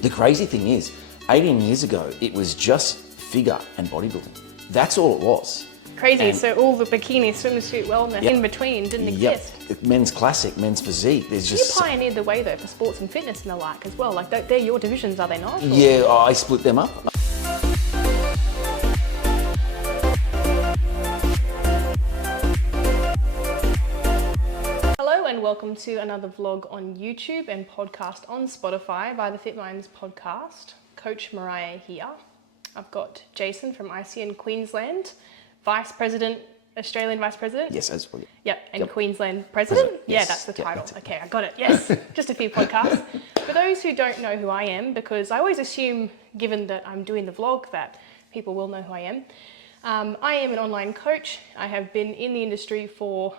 The crazy thing is, 18 years ago, it was just figure and bodybuilding. That's all it was. Crazy, so all the bikini, swimsuit, wellness in between didn't exist. Men's classic, men's physique, there's just... You pioneered the way though for sports and fitness and the like as well. Like they're your divisions, are they not? Or? Yeah, I split them up. Hello and welcome to another vlog on YouTube and podcast on Spotify by the Fit Minds podcast. Coach Mariah here. I've got Jason from ICN Queensland, Vice President, Australian Vice President. Yes, as well. Yep, and Queensland President. Yes. Yeah, that's the title. Okay, I got it. Yes, just a few podcasts. For those who don't know who I am, because I always assume, given that I'm doing the vlog, that people will know who I am. I am an online coach. I have been in the industry for,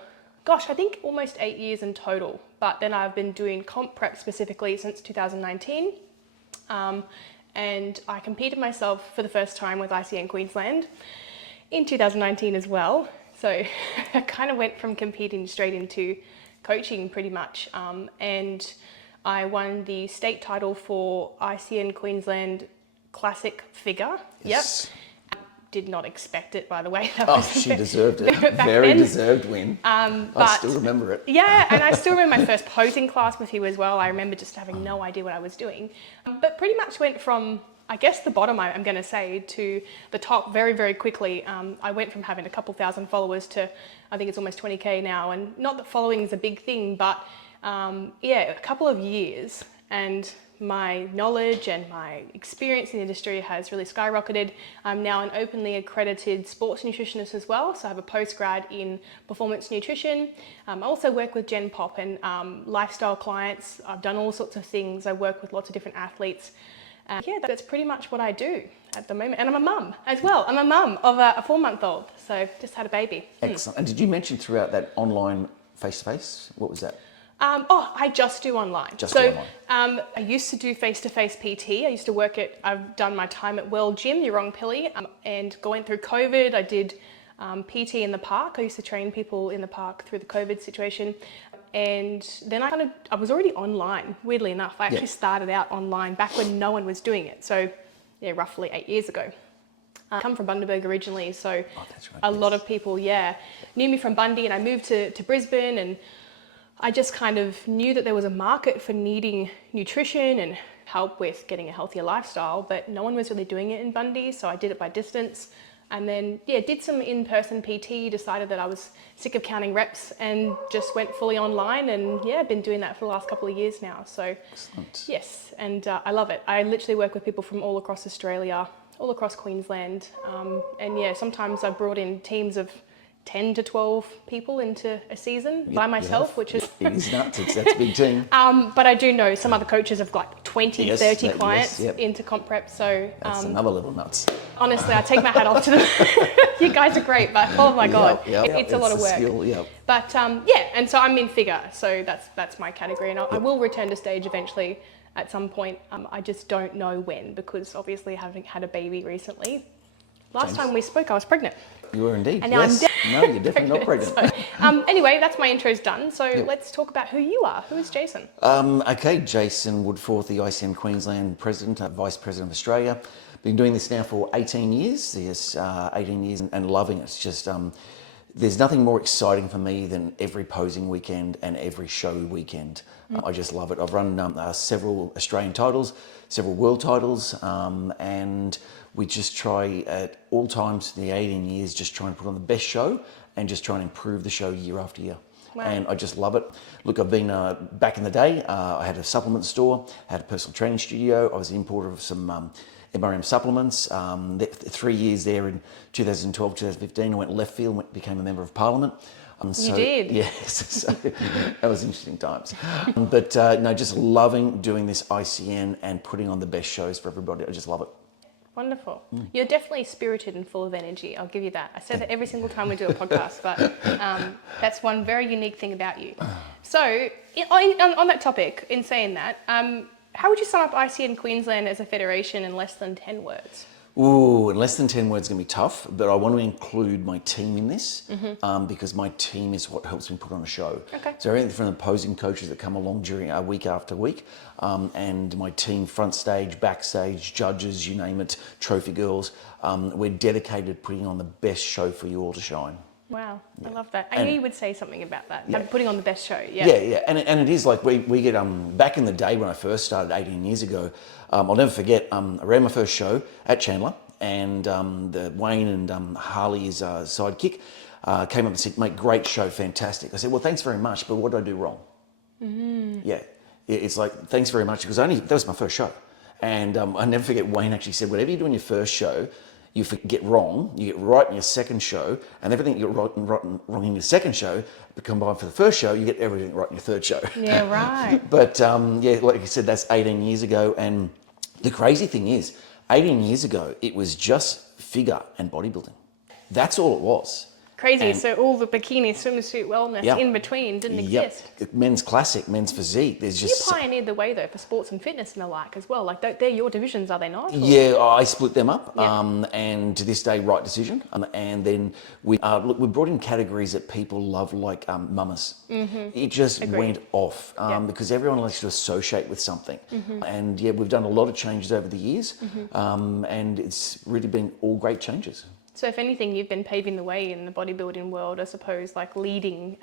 gosh, I think almost 8 years in total. But then I've been doing comp prep specifically since 2019. And I competed myself for the first time with ICN Queensland in 2019 as well. So I kind of went from competing straight into coaching pretty much. And I won the state title for ICN Queensland Classic Figure. Yes. Yep. Did not expect it, by the way. She deserved it. Very deserved win. I still remember it. Yeah, and I still remember my first posing class with you as well. I remember just having no idea what I was doing. But pretty much went from, I guess, the bottom, I'm going to say, to the top very, very quickly. I went from having a couple thousand followers to, I think it's almost 20K now. And not that following is a big thing, but yeah, a couple of years. And my knowledge and my experience in the industry has really skyrocketed. I'm now an openly accredited sports nutritionist as well. So I have a postgrad in performance nutrition. I also work with Gen Pop and lifestyle clients. I've done all sorts of things. I work with lots of different athletes. Yeah, that's pretty much what I do at the moment. And I'm a mum as well. I'm a mum of a 4-month-old. So just had a baby. Excellent. And did you mention throughout that online face-to-face? What was that? I just do online. I used to do face-to-face PT. I used to work at, I've done my time at World Gym, Yurong Pili, and going through COVID, I did PT in the park. I used to train people in the park through the COVID situation. And then I was already online, weirdly enough. I actually started out online back when no one was doing it. So yeah, roughly 8 years ago. I come from Bundaberg originally, so a lot of people, knew me from Bundy, and I moved to Brisbane, and I just kind of knew that there was a market for needing nutrition and help with getting a healthier lifestyle, but no one was really doing it in Bundy, so I did it by distance. And then, did some in-person PT, decided that I was sick of counting reps and just went fully online, and I've been doing that for the last couple of years now. So, excellent. Yes, and I love it. I literally work with people from all across Australia, all across Queensland, and sometimes I've brought in teams of 10 to 12 people into a season by myself, which is... It is nuts, that's a big team. But I do know some other coaches have like 20, 30 clients into comp prep, so... That's another level nuts. Honestly, I take my hat off to them. You guys are great, but oh my God, it's a lot of work. Skill, But and so I'm in figure, so that's my category, and I will return to stage eventually at some point. I just don't know when, because obviously having had a baby recently. Last time we spoke, I was pregnant. You were indeed, and now yes. No, you're definitely not pregnant. So, anyway, that's my intro's done. So let's talk about who you are. Who is Jason? Okay, Jason Woodforth, the ICN Queensland President, Vice President of Australia. Been doing this now for 18 years. Yes, 18 years and loving it. It's just, there's nothing more exciting for me than every posing weekend and every show weekend. I just love it. I've run several Australian titles, several world titles, and we just try at all times in the 18 years, just try and put on the best show and just try and improve the show year after year. Wow. And I just love it. Look, I've been, back in the day, I had a supplement store, had a personal training studio. I was an importer of some MRM supplements. 3 years there in 2012, 2015, I went left field, became a member of Parliament. You did? Yes, so that was interesting times. But no, just loving doing this ICN and putting on the best shows for everybody. I just love it. Wonderful. You're definitely spirited and full of energy. I'll give you that. I say that every single time we do a podcast, but that's one very unique thing about you. So on that topic, in saying that, how would you sum up ICN Queensland as a federation in less than 10 words? Ooh, in less than 10 words is going to be tough, but I want to include my team in this because my team is what helps me put on a show. Okay. So everything from the posing coaches that come along during week after week, and my team, front stage, backstage, judges, you name it, trophy girls, we're dedicated to putting on the best show for you all to shine. Wow, I love that. I knew you would say something about that. Yeah. Putting on the best show. Yeah. Yeah. And it is like we get, back in the day when I first started 18 years ago, I'll never forget, I ran my first show at Chandler, and Wayne and Harley, his sidekick, came up and said, mate, great show, fantastic. I said, well, thanks very much, but what did I do wrong? Yeah, it's like, thanks very much, because that was my first show. And I never forget, Wayne actually said, whatever you do in your first show, you get wrong, you get right in your second show, and everything you get wrong in your second show, but combined for the first show, you get everything right in your third show. Yeah, right. But yeah, like you said, that's 18 years ago. And the crazy thing is, 18 years ago, it was just figure and bodybuilding. That's all it was. Crazy. So all the bikini, swimsuit, wellness in between didn't exist. Men's classic, men's physique. There's just You pioneered the way though for sports and fitness and the like as well. Like they're your divisions, are they not? Or? Yeah, I split them up, Yeah. and to this day, right decision. And then we brought in categories that people love, like mamas. It just went off because everyone likes to associate with something. And yeah, we've done a lot of changes over the years, and it's really been all great changes. So if anything, you've been paving the way in the bodybuilding world, I suppose, like leading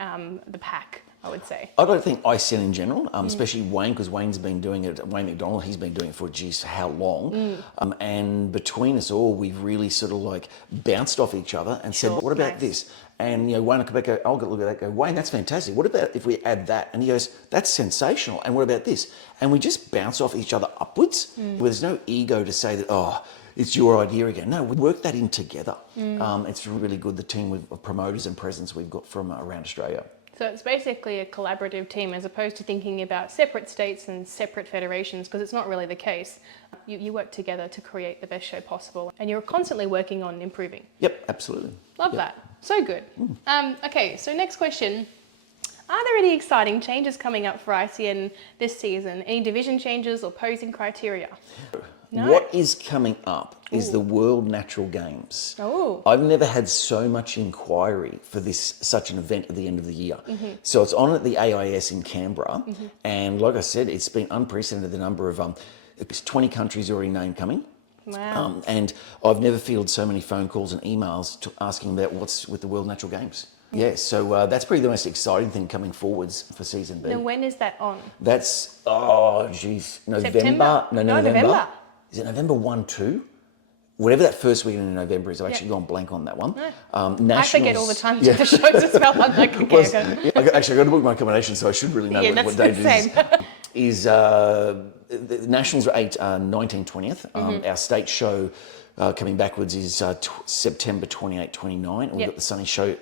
the pack, I would say. I don't think ICN in general, especially Wayne, because Wayne's been doing it, Wayne McDonald, he's been doing it for geez, how long? And between us all, we've really sort of like bounced off each other and said, what about this? And Wayne will come back, go, I'll look at that, go, Wayne, that's fantastic. What about if we add that? And he goes, that's sensational. And what about this? And we just bounce off each other upwards. Where there's no ego to say that, oh, it's your idea again. No, we work that in together. It's really good, the team of promoters and presidents we've got from around Australia. So it's basically a collaborative team as opposed to thinking about separate states and separate federations, because it's not really the case. You work together to create the best show possible, and you're constantly working on improving. Yep, absolutely. Love that. So good. Okay, so next question. Are there any exciting changes coming up for ICN this season? Any division changes or posing criteria? No. What is coming up is the World Natural Games. Oh. I've never had so much inquiry for such an event at the end of the year. So it's on at the AIS in Canberra, and like I said, it's been unprecedented, the number of 20 countries already named coming. Wow. And I've never fielded so many phone calls and emails asking about what's with the World Natural Games. Yeah, so that's probably the most exciting thing coming forwards for season B. And when is that on? That's, November. September? No, November. Is it November 1, 2? Whatever that first weekend in November is, I've actually gone blank on that one. I forget all the time to the shows as well. I'm like, okay, actually, I've got to book my accommodation, so I should really know what day it is. The Nationals are 19th, 20th. Our state show coming backwards is September 28, 29. And we've got the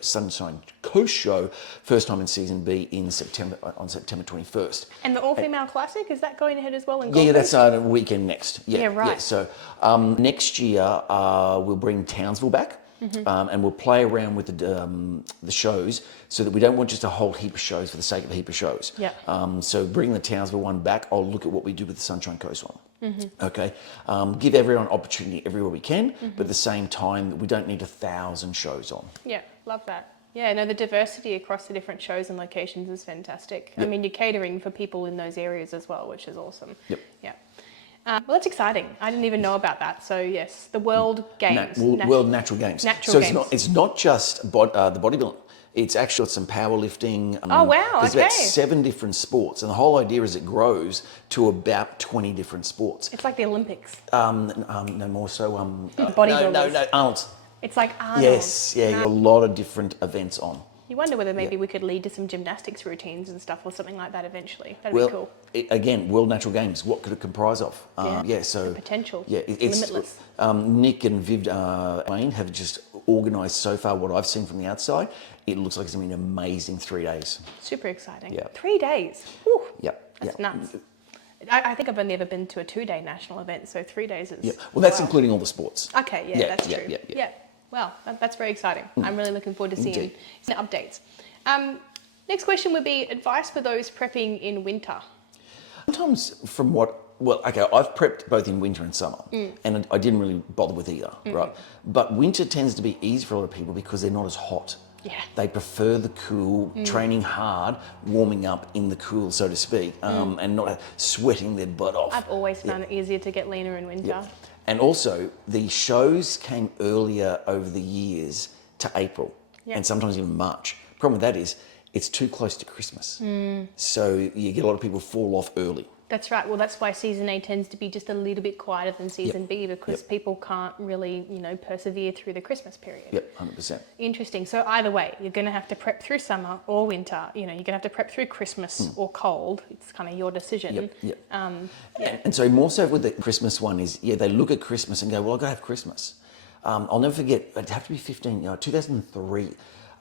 Sunshine Coast show, first time in season B on September 21st. And the All-Female Classic, is that going ahead as well? Yeah, that's a weekend next. Yeah, right. Yeah, so next year we'll bring Townsville back. And we'll play around with the shows so that we don't want just a whole heap of shows for the sake of a heap of shows. Yeah. So bring the Townsville one back. I'll look at what we do with the Sunshine Coast one. Okay. Give everyone opportunity everywhere we can, but at the same time, we don't need 1,000 shows on. Yeah, love that. Yeah, no, the diversity across the different shows and locations is fantastic. I mean, you're catering for people in those areas as well, which is awesome. Yep. Yeah. Well, that's exciting. I didn't even know about that. So yes, the World Games. World Natural Games. Natural Games. It's not just the bodybuilding. It's actually got some powerlifting. Oh wow! There's about 7 different sports, and the whole idea is it grows to about 20 different sports. It's like the Olympics. No more so. Bodybuilders. No, Arnold. It's like Arnold. Yes, yeah, a lot of different events on. You wonder whether maybe we could lead to some gymnastics routines and stuff or something like that eventually. That'd be cool. Again, World Natural Games, what could it comprise of? So the potential. Yeah, it's limitless. Nick and Viv Wayne have just organised so far what I've seen from the outside. It looks like it's going to be an amazing 3 days. Super exciting. Yeah. 3 days. Whew. Yep. That's nuts. I think I've only ever been to a 2-day national event, so 3 days is. Yeah. Well, that's including all the sports. Okay. Yeah, that's true. Yeah. Wow, that's very exciting. I'm really looking forward to seeing updates. Next question would be advice for those prepping in winter. Sometimes from what well, okay, I've prepped both in winter and summer, and I didn't really bother with either, right? But winter tends to be easy for a lot of people because they're not as hot. Yeah. They prefer the cool, training hard, warming up in the cool, so to speak, and not sweating their butt off. I've always found it easier to get leaner in winter. Yeah. And also, the shows came earlier over the years to April, and sometimes even March. Problem with that is, it's too close to Christmas. So you get a lot of people fall off early. That's right. Well, that's why season A tends to be just a little bit quieter than season B, because people can't really, persevere through the Christmas period. Yep, 100%. Interesting. So either way, you're going to have to prep through summer or winter. You're going to have to prep through Christmas or cold. It's kind of your decision. Yep. And so more so with the Christmas one is, they look at Christmas and go, well, I've got to have Christmas. I'll never forget, it'd have to be 2003.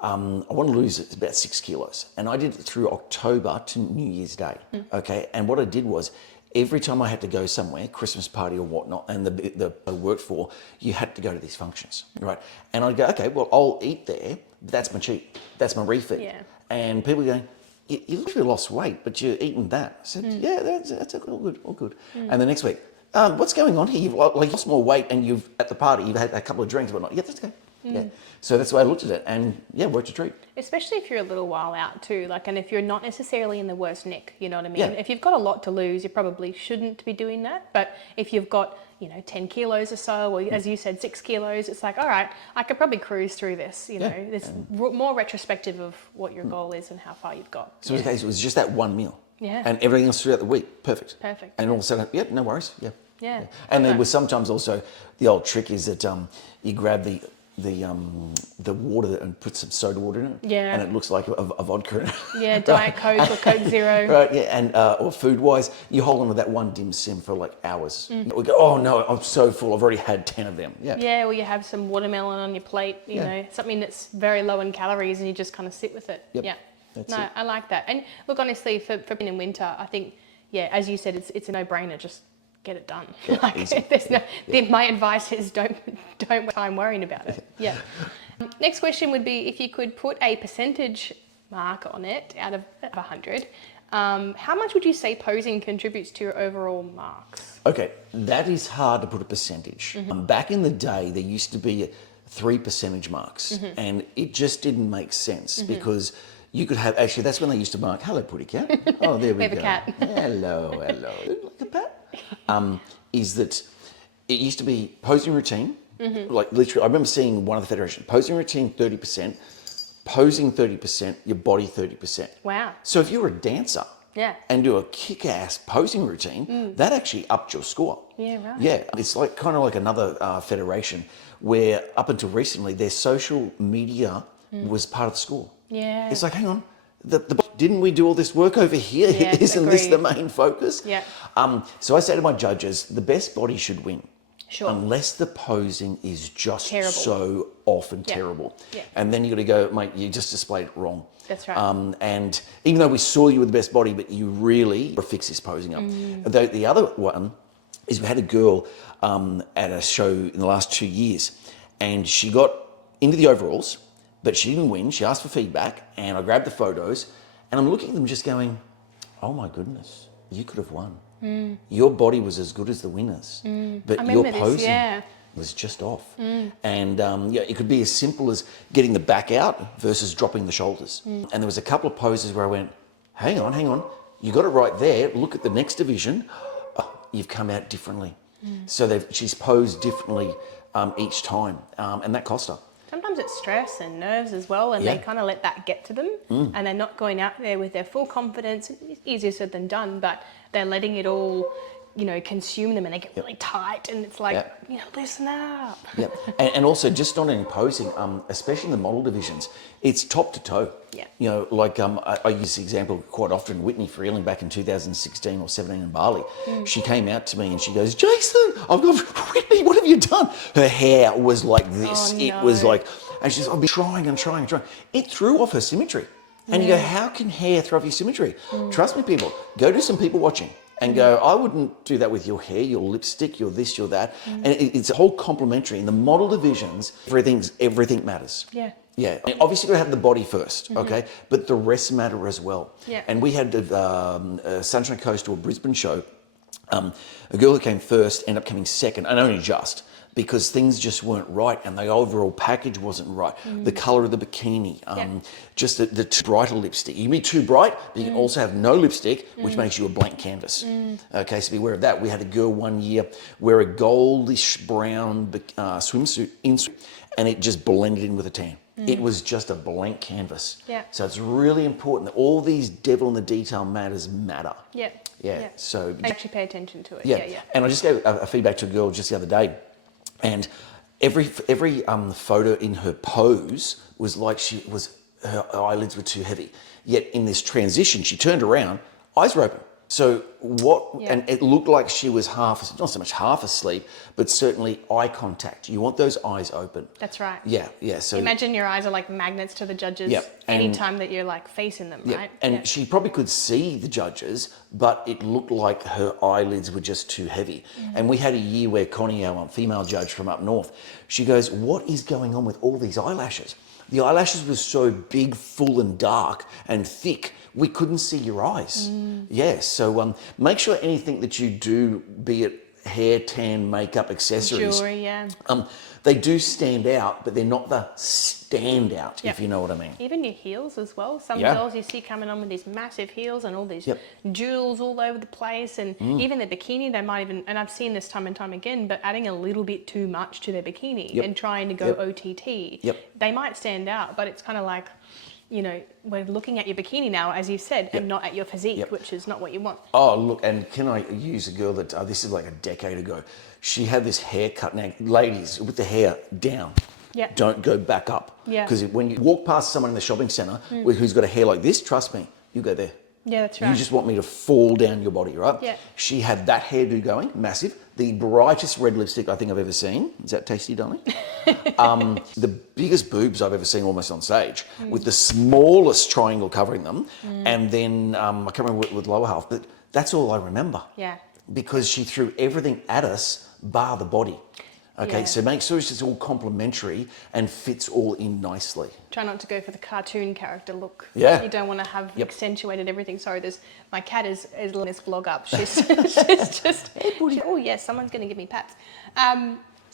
I want to lose about 6 kilos, and I did it through October to New Year's Day. Okay, and what I did was every time I had to go somewhere, Christmas party or whatnot, and the I worked for, you had to go to these functions, right? And I'd go, okay, well, I'll eat there, but that's my cheat, that's my refeed. Yeah. And people are going, you literally lost weight, but you're eating that. I said, yeah, that's all good. And the next week, what's going on here? You've lost more weight, and you've at the party you've had a couple of drinks, but not. Yeah, that's okay. Yeah. So that's the way I looked at it, and worked a treat. Especially if you're a little while out too, and if you're not necessarily in the worst nick, you know what I mean? Yeah. If you've got a lot to lose, you probably shouldn't be doing that. But if you've got, 10 kilos or so, or as you said, 6 kilos, it's like, all right, I could probably cruise through this, It's more retrospective of what your goal is and how far you've got. So in this case, it was just that one meal. Yeah. And everything else throughout the week, perfect. And all of a sudden, no worries, Yeah. And there was sometimes also, the old trick is that you grab the water and put some soda water in it. Yeah. And it looks like a vodka. Yeah, Diet Coke or Coke Zero. Right, yeah, and or food-wise, you hold on to that one dim sim for like hours. We go, oh no, I'm so full, I've already had 10 of them. Yeah. Yeah, or you have some watermelon on your plate, you know, something that's very low in calories, and you just kind of sit with it. Yep. Yeah. That's No, it. I like that. And look, honestly, for being in winter, I think, as you said, it's a no-brainer. Just get it done. My advice is don't waste time worrying about it. Yeah. Next question would be, if you could put a percentage mark on it out of 100, how much would you say posing contributes to your overall marks? Okay, that is hard to put a percentage. Back in the day, there used to be 3 percentage marks, and it just didn't make sense because you could have, actually, that's when they used to mark, hello, pretty cat. Oh, there we have go. a cat. Hello. Look at that. Is that it used to be posing routine, like literally, I remember seeing one of the federation, posing routine 30%, posing 30%, your body 30%. Wow. So if you're a dancer and do a kick-ass posing routine, that actually upped your score. Yeah, right. Yeah, it's like kind of like another federation where up until recently, their social media was part of the score. Yeah. It's like, hang on, didn't we do all this work over here? Yeah, Isn't this the main focus? Yeah. So I say to my judges, the best body should win. Sure. Unless the posing is just Terrible. so often terrible. Yeah. And then you got to go, mate, you just displayed it wrong. That's right. And even though we saw you with the best body, but you really got to fix this posing up. The other one is we had a girl at a show in the last 2 years, and she got into the overalls, but she didn't win. She asked for feedback, and I grabbed the photos, and I'm looking at them just going, oh my goodness, you could have won. Your body was as good as the winners, but your posing was just off. And it could be as simple as getting the back out versus dropping the shoulders. And there was a couple of poses where I went, hang on, you got it right there. Look at the next division. Oh, you've come out differently. So she's posed differently each time, and that cost her. Sometimes it's stress and nerves as well, and they kind of let that get to them, and they're not going out there with their full confidence. It's easier said than done, but they're letting it all, consume them, and they get really tight, and it's like, loosen up. Yeah, and also just not only posing, especially in the model divisions, it's top to toe. Yeah. I use the example quite often. Whitney Freeling back in 2016 or 17 in Bali, she came out to me and she goes, Jason, I've got, Whitney, what have you done? Her hair was like this. Oh, It no. was like, and she's, I've been trying. It threw off her symmetry. And you go, how can hair throw off your symmetry? Trust me, people, go do some people watching. And go, I wouldn't do that with your hair, your lipstick, your this, your that. And it's a whole complementary. In the model divisions, everything matters. Yeah. Yeah. I mean, obviously, you've got to have the body first, okay? But the rest matter as well. Yeah. And we had Sunshine Coast or Brisbane show A girl who came first ended up coming second, and only just, because things just weren't right and the overall package wasn't right. The colour of the bikini, just the too brighter lipstick. You can be too bright, but you can also have no lipstick, which makes you a blank canvas. Okay, so be aware of that. We had a girl one year wear a goldish brown swimsuit, and it just blended in with a tan. It was just a blank canvas. Yeah. So it's really important that all these devil in the detail matters matter. Yeah. Yeah. So actually pay attention to it. yeah. And I just gave a feedback to a girl just the other day, and every photo in her pose was like her eyelids were too heavy. Yet in this transition, she turned around, eyes were open. So and it looked like she was not so much half asleep, but certainly eye contact. You want those eyes open. That's right. Yeah. So imagine your eyes are like magnets to the judges anytime that you're like facing them, right? And she probably could see the judges, but it looked like her eyelids were just too heavy. And we had a year where Connie, our female judge from up north, she goes, "What is going on with all these eyelashes? The eyelashes were so big, full and dark and thick, we couldn't see your eyes." Yeah, so make sure anything that you do, be it hair, tan, makeup, accessories, jewelry, they do stand out, but they're not the standout, if you know what I mean. Even your heels as well. Some girls you see coming on with these massive heels and all these jewels all over the place, and even their bikini, they might even, and I've seen this time and time again, but adding a little bit too much to their bikini and trying to go OTT, they might stand out, but it's kind of like, you know, we're looking at your bikini now, as you said, and not at your physique, which is not what you want. Oh, look, and can I use a girl that, this is like a decade ago, she had this haircut. Now, ladies, with the hair down, don't go back up. Because when you walk past someone in the shopping centre who's got a hair like this, trust me, you go there. Yeah, that's right. You just want me to fall down your body, right? Yeah. She had that hairdo going, massive. The brightest red lipstick I think I've ever seen. Is that tasty, darling? The biggest boobs I've ever seen almost on stage, with the smallest triangle covering them. And then, I can't remember with lower half, but that's all I remember. Yeah. Because she threw everything at us, bar the body. Okay, so make sure it's just all complementary and fits all in nicely. Try not to go for the cartoon character look. Yeah. You don't want to have accentuated everything. Sorry, my cat is letting this vlog up. She's just, oh yes, someone's going to give me pats.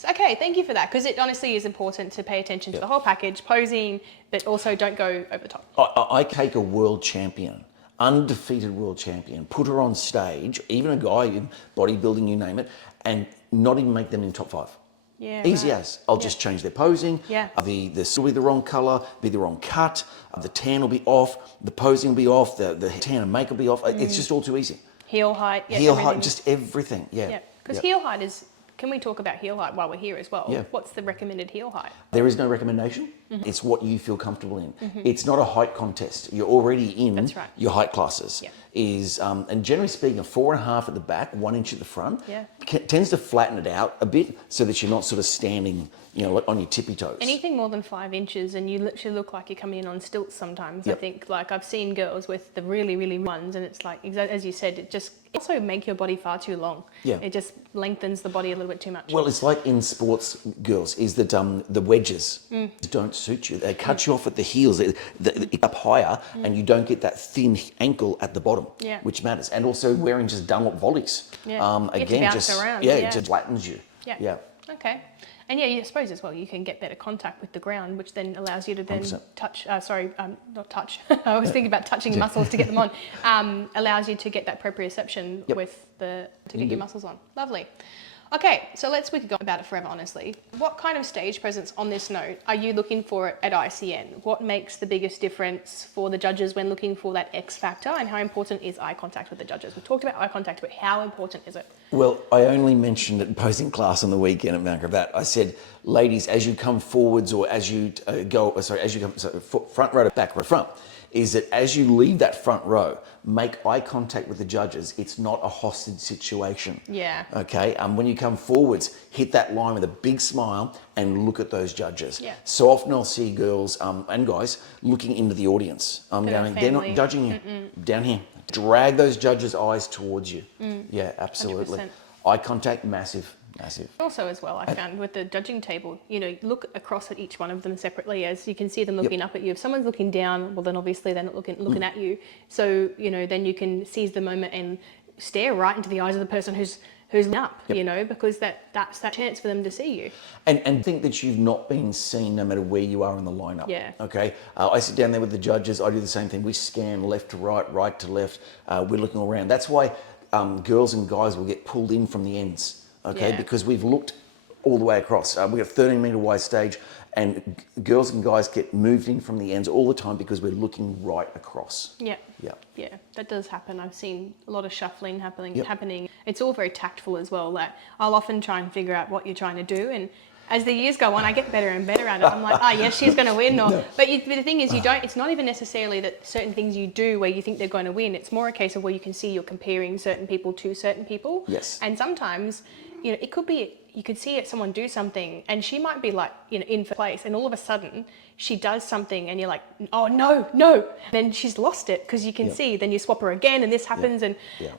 Okay, thank you for that, because it honestly is important to pay attention to the whole package, posing, but also don't go over the top. I take a world champion, undefeated world champion, put her on stage, even a guy in bodybuilding, you name it, and not even make them in top 5. Yeah, easy as. I'll just change their posing. Yeah. The still be the wrong colour, be the wrong cut. The tan will be off. The posing will be off. The tan and makeup will be off. It's just all too easy. Heel height. Yeah, heel height, just everything. Yeah. Yeah. Because heel height is. Can we talk about heel height while we're here as well? Yeah. What's the recommended heel height? There is no recommendation. It's what you feel comfortable in. It's not a height contest. You're already in your height classes. Yeah. And generally speaking, a 4.5 at the back, 1 inch at the front, tends to flatten it out a bit so that you're not sort of standing, you know, on your tippy toes. Anything more than 5 inches and you literally look like you're coming in on stilts sometimes. I think, like, I've seen girls with the really, really ones, and it's like, as you said, it also make your body far too long. Yeah. It just lengthens the body a little bit too much. Well, it's like in sports, girls, is that the wedges don't suit you. They cut you off at the heels, up higher, and you don't get that thin ankle at the bottom, which matters. And also wearing just Dunlop volleys. Yeah. Again, it just flattens you. Yeah. Okay. And I suppose as well, you can get better contact with the ground, which then allows you to then 100%. touch, not touch. I was thinking about touching muscles to get them on. Allows you to get that proprioception to get your muscles on. Lovely. Okay, so we could go about it forever, honestly. What kind of stage presence, on this note, are you looking for at ICN? What makes the biggest difference for the judges when looking for that X factor, and how important is eye contact with the judges? We talked about eye contact, but how important is it? Well, I only mentioned it in posing class on the weekend at Mount Gravatt. I said, ladies, as you come forwards, or as you front row to back row front, is that as you leave that front row, make eye contact with the judges. It's not a hostage situation. Yeah. Okay. When you come forwards, hit that line with a big smile and look at those judges. Yeah. So often I'll see girls and guys looking into the audience. They're not judging you. Down here. Drag those judges' eyes towards you. Yeah, absolutely. 100%. Eye contact, massive. Also as well, I found with the judging table, look across at each one of them separately, as you can see them looking up at you. If someone's looking down, well then obviously they're not looking at you. So, then you can seize the moment and stare right into the eyes of the person who's up, you know, because that's that chance for them to see you. And think that you've not been seen no matter where you are in the lineup. Yeah. Okay. I sit down there with the judges. I do the same thing. We scan left to right, right to left. We're looking all around. That's why girls and guys will get pulled in from the ends. Okay. Yeah. Because we've looked all the way across. We've got a 13-metre wide stage, and girls and guys get moved in from the ends all the time because we're looking right across. Yeah. Yeah. Yeah, that does happen. I've seen a lot of shuffling happening. It's all very tactful as well. Like, I'll often try and figure out what you're trying to do, and as the years go on, I get better and better at it. I'm like, yes, she's going to win. But the thing is, it's not even necessarily that certain things you do where you think they're going to win. It's more a case of where you can see you're comparing certain people to certain people. Yes. And sometimes, you know, it could be, you could see someone do something and she might be like, you know, in first place, and all of a sudden she does something and you're like, oh, no. Then she's lost it because you can see, then you swap her again and this happens. And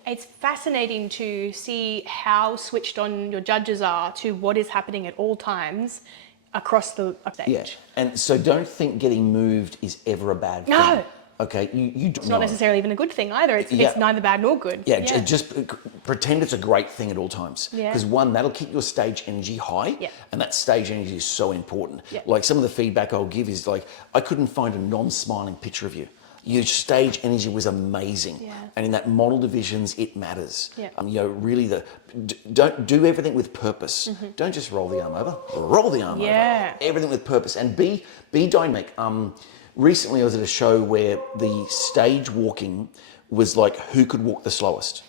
it's fascinating to see how switched on your judges are to what is happening at all times across the stage. Yeah. And so don't think getting moved is ever a bad thing. No. Okay, you don't It's not necessarily even a good thing either. It's neither bad nor good. Yeah, just pretend it's a great thing at all times. Because one, that'll keep your stage energy high, and that stage energy is so important. Like some of the feedback I'll give is like, I couldn't find a non-smiling picture of you. Your stage energy was amazing, and in that model divisions, it matters. You know, really, don't do everything with purpose. Don't just roll the arm over. Roll the arm over. Everything with purpose, and be dynamic. Recently, I was at a show where the stage walking was like who could walk the slowest.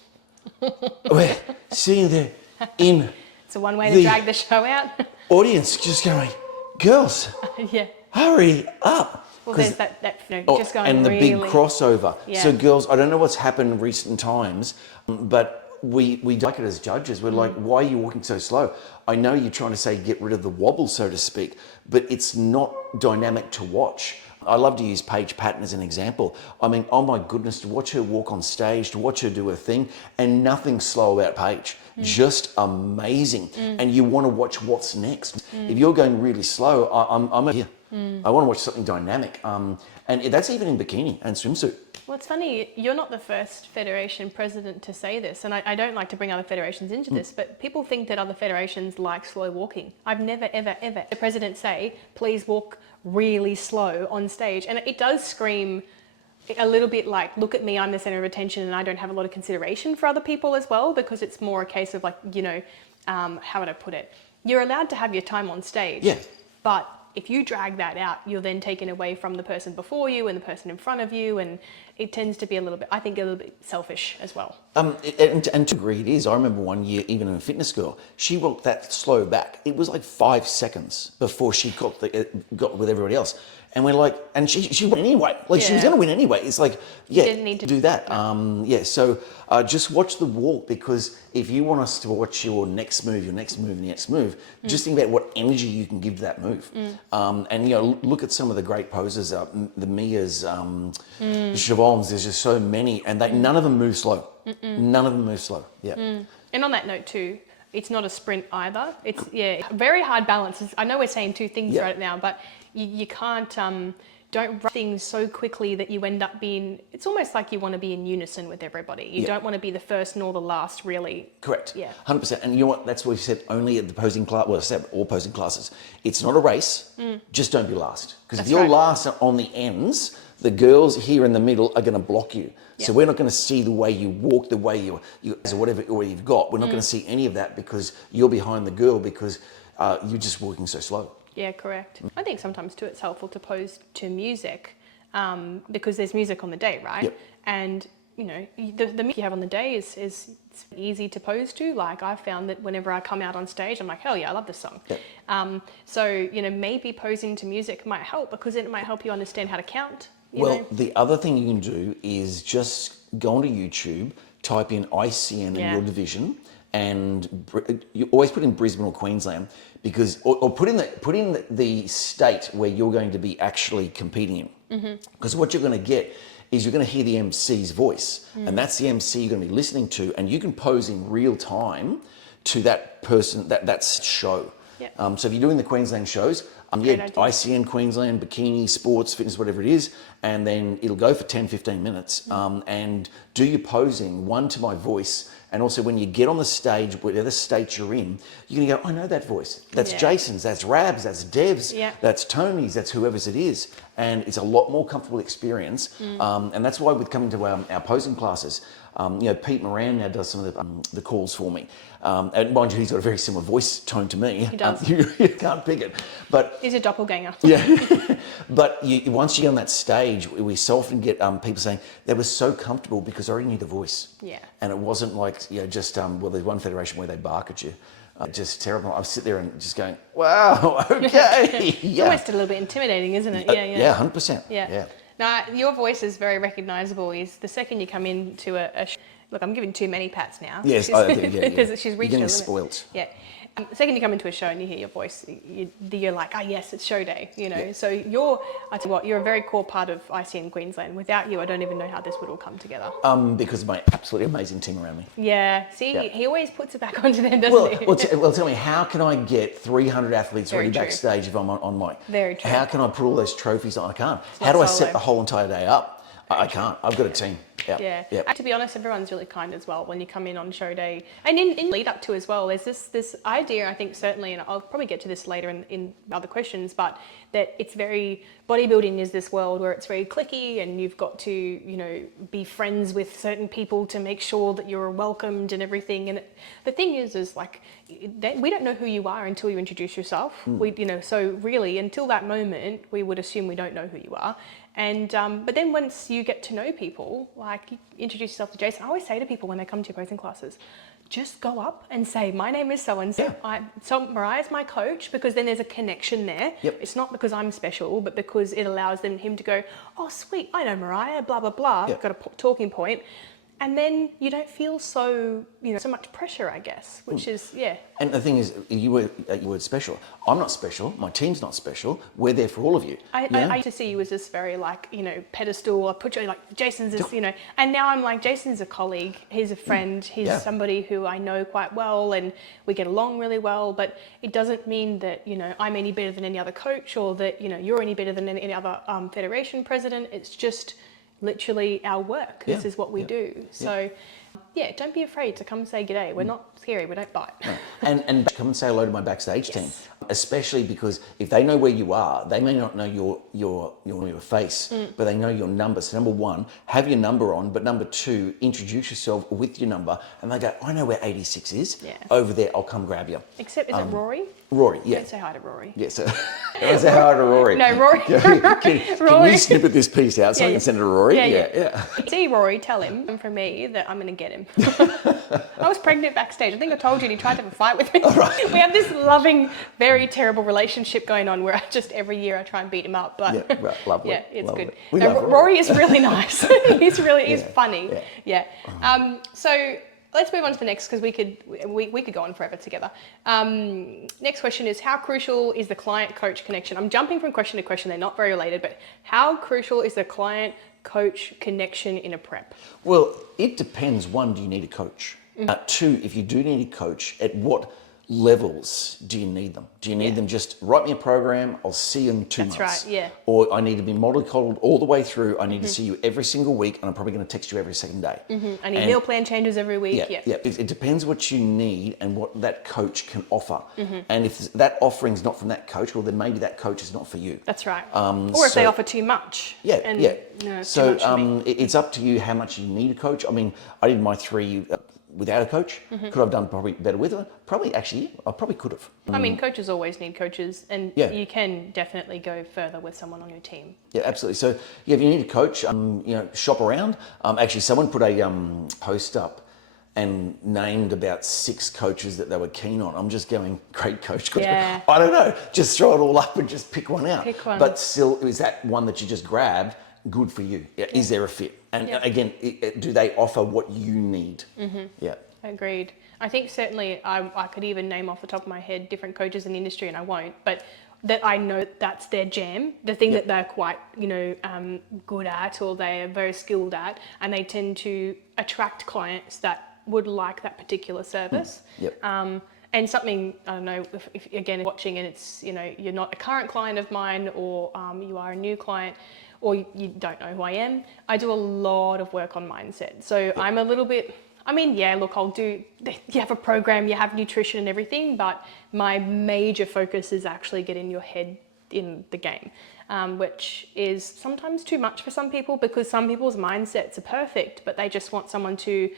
We're sitting there in it's a one way to drag the show out. Audience just going, girls, hurry up. Well, there's that you know, just going and the really big crossover. So girls, I don't know what's happened in recent times, but we like it as judges. We're like, why are you walking so slow? I know you're trying to say get rid of the wobble, so to speak, but it's not dynamic to watch. I love to use Paige Patton as an example. I mean, oh my goodness, to watch her walk on stage, to watch her do her thing, and nothing slow about Paige. Just amazing. And you want to watch what's next. If you're going really slow, I'm here. I want to watch something dynamic. And that's even in bikini and swimsuit. Well, it's funny, you're not the first federation president to say this, and I don't like to bring other federations into this, but people think that other federations like slow walking. I've never, ever the president say, please walk really slow on stage. And it does scream a little bit like, look at me, I'm the center of attention and I don't have a lot of consideration for other people as well, because it's more a case of like, you know, how would I put it? You're allowed to have your time on stage, but if you drag that out, you're then taken away from the person before you and the person in front of you, and it tends to be a little bit selfish as well. And to agree it is. I remember one year, even in a fitness girl, she walked that slow back. It was like 5 seconds before she got with everybody else. And we're like, and she went anyway. Like she was going to win anyway. It's like, you didn't need to do that. So just watch the walk, because if you want us to watch your next move, just think about what energy you can give to that move. And you know, look at some of the great poses, the Mias, the Siobhans. There's just so many, and none of them move slow. None of them move slow. And on that note too, it's not a sprint either. It's very hard balance. I know we're saying two things right now, but you can't don't rush things so quickly that you end up being, it's almost like you want to be in unison with everybody. You don't want to be the first nor the last, really. Correct. 100%. And you know what? That's what we said only at the posing class. Well, I said all posing classes. It's not a race. Just don't be last. Because if you're last on the ends, the girls here in the middle are going to block you. So we're not going to see the way you walk, the way you or whatever you've got. We're not going to see any of that because you're behind the girl, because you're just walking so slow. Yeah, correct. I think sometimes too it's helpful to pose to music because there's music on the day, right? And you know, the music you have on the day is it's easy to pose to. Like I've found that whenever I come out on stage, I'm like, hell yeah, I love this song. So you know, maybe posing to music might help, because it might help you understand how to count. You know? The other thing you can do is just go onto YouTube, type in ICN in your division, and you always put in Brisbane or Queensland, because or put in the state where you're going to be actually competing in, because what you're going to get is you're going to hear the MC's voice, and that's the MC you're going to be listening to, and you can pose in real time to that person, that show. So if you're doing the Queensland shows, Great idea. ICN Queensland, bikini, sports, fitness, whatever it is, and then it'll go for 10, 15 minutes. And do your posing, one to my voice, and also when you get on the stage, whatever state you're in, you're gonna go, I know that voice. That's Jason's, that's Rab's, that's Dev's, that's Tony's, that's whoever's it is. And it's a lot more comfortable experience. And that's why with coming to our posing classes, Pete Moran now does some of the calls for me. And mind you, he's got a very similar voice tone to me. He does. You can't pick it. But he's a doppelganger. Yeah. But once you get on that stage, we so often get people saying, they were so comfortable because I already knew the voice. Yeah. And it wasn't like, just, there's one federation where they bark at you. Just terrible. I sit there and just going, wow, okay. It's almost a little bit intimidating, isn't it? Yeah, 100%. Yeah. Now, your voice is very recognisable. Is the second you come into a look, I'm giving too many pats now. Yes, she's reached You're getting spoilt. Yeah. The second you come into a show and you hear your voice, you're like, yes, it's show day, So I tell you what, you're a very core part of ICN Queensland. Without you, I don't even know how this would all come together. Because of my absolutely amazing team around me. Yeah. See, he always puts it back onto them, doesn't he? Well, tell me, how can I get 300 athletes ready backstage if I'm on mic? Very true. How can I put all those trophies on? I can't. How do I set the whole entire day up? I can't. I've got a team. Yeah. To be honest, everyone's really kind as well when you come in on show day. And in lead up to as well, there's this idea, I think certainly, and I'll probably get to this later in other questions, but that it's very, bodybuilding is this world where it's very cliquey and you've got to, be friends with certain people to make sure that you're welcomed and everything. And the thing is like, we don't know who you are until you introduce yourself. So really until that moment, we would assume we don't know who you are. And but then once you get to know people, like you introduce yourself to Jason, I always say to people when they come to your posing classes, just go up and say, my name is so-and-so. So Mariah's my coach, because then there's a connection there. It's not because I'm special, but because it allows him to go, oh, sweet, I know Mariah, blah, blah, blah. Got a talking point. And then you don't feel so, so much pressure, I guess, which is, And the thing is, you were special. I'm not special. My team's not special. We're there for all of you. I used to see you as this very pedestal. I put you like Jason's this, and now I'm like, Jason's a colleague. He's a friend. He's somebody who I know quite well and we get along really well, but it doesn't mean that, I'm any better than any other coach or that, you're any better than any other federation president. It's just literally our work. This is what we do. So don't be afraid to come say g'day. We're not scary, we don't bite. No. And come and say hello to my backstage team, especially because if they know where you are, they may not know your face, but they know your number. So number one, have your number on, but number two, introduce yourself with your number, and they go, I know where 86 is. Over there, I'll come grab you. Except, is it Rory? Rory, yeah. Don't say hi to Rory. Yes, don't say hi to Rory. No, Rory. Can you snippet this piece out so I can send it to Rory? Yeah. See Rory, tell him from me that I'm going to get him. I was pregnant backstage. I think I told you, and he tried to have a fight with me. We have this loving, very terrible relationship going on where every year I try and beat him up. But lovely. It's lovely. Good. No, Rory is really nice. He's funny. So let's move on to the next, because we could go on forever together. Next question is, how crucial is the client-coach connection? I'm jumping from question to question. They're not very related, but how crucial is the client-coach connection in a prep? Well, it depends. One, do you need a coach? Two, if you do need a coach, at what levels do you need them? Do you need them just write me a program, I'll see you in 2 months? That's right, Or I need to be mollycoddled all the way through, I need to see you every single week, and I'm probably going to text you every second day. I need meal plan changes every week. It depends what you need and what that coach can offer. And if that offering's not from that coach, well, then maybe that coach is not for you. That's right. Or if they offer too much. So it's up to you how much you need a coach. I mean, I did my 3 without a coach. Could I have done probably better with it? I probably could have. I mean, coaches always need coaches, and you can definitely go further with someone on your team. Yeah, absolutely. So if you need a coach, shop around. Actually, someone put a post up and named about 6 coaches that they were keen on. I'm just going, great coach. I don't know. Just throw it all up and just pick one out. Pick one. But still, is that one that you just grabbed good for you? Is there a fit? And again, do they offer what you need? Agreed. I think certainly I could even name off the top of my head different coaches in the industry, and I won't, but that I know that's their jam, the thing that they're quite, good at, or they're very skilled at, and they tend to attract clients that would like that particular service. And something, I don't know, if again, watching and it's, you're not a current client of mine, or you are a new client, or you don't know who I am, I do a lot of work on mindset. So I'm a little bit, look, you have a program, you have nutrition and everything, but my major focus is actually getting your head in the game, which is sometimes too much for some people, because some people's mindsets are perfect, but they just want someone to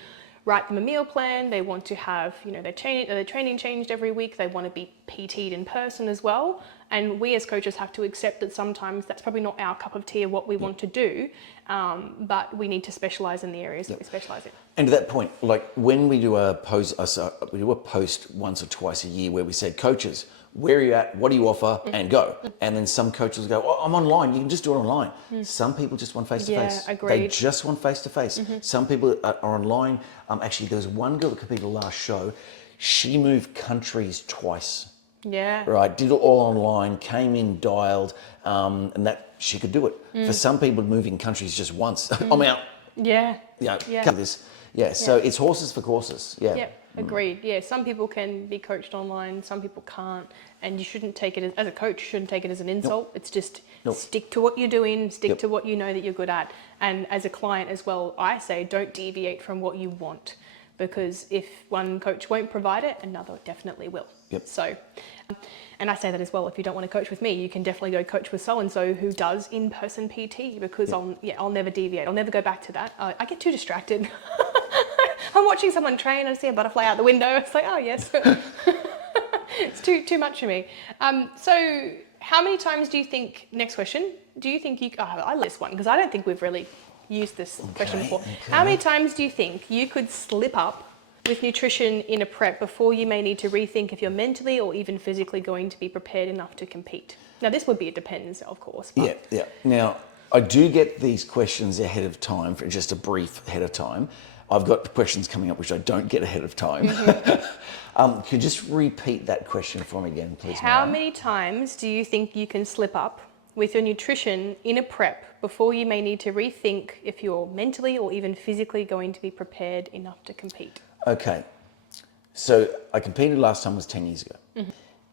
write them a meal plan. They want to have, their training changed every week. They want to be PT'd in person as well. And we as coaches have to accept that sometimes that's probably not our cup of tea of what we want to do, but we need to specialize in the areas that we specialize in. And to that point, like when we do a post once or twice a year where we say, coaches, where are you at? What do you offer? And go. And then some coaches go, oh, I'm online. You can just do it online. Some people just want face-to-face. Yeah, agreed. They just want face-to-face. Some people are online. Actually, there was one girl that competed the last show. She moved countries twice. Yeah. Right. Did it all online, came in, dialed, and that she could do it. For some people, moving countries just once. I'm out. Yeah. Cover this. Yeah. So it's horses for courses. Yeah. Yep. Agreed. Yeah, some people can be coached online, some people can't, and you shouldn't take it as a coach, you shouldn't take it as an insult. It's just stick to what you're doing, stick to what you know that you're good at. And as a client as well, I say don't deviate from what you want, because if one coach won't provide it, another definitely will. So, and I say that as well, if you don't want to coach with me, you can definitely go coach with so-and-so who does in-person PT, because I'll never deviate. I'll never go back to that. I get too distracted. I'm watching someone train, I see a butterfly out the window. It's like, oh yes, it's too much for me. So how many times do you think, next question, do you think I love this one because I don't think we've really used this question before. How many times do you think you could slip up with nutrition in a prep before you may need to rethink if you're mentally or even physically going to be prepared enough to compete? Now this would be, it depends, of course. But... Yeah. Now, I do get these questions ahead of time, for just a brief ahead of time. I've got questions coming up which I don't get ahead of time. Could you just repeat that question for me again, please? How many times do you think you can slip up with your nutrition in a prep before you may need to rethink if you're mentally or even physically going to be prepared enough to compete? Okay, so I competed last time was 10 years ago.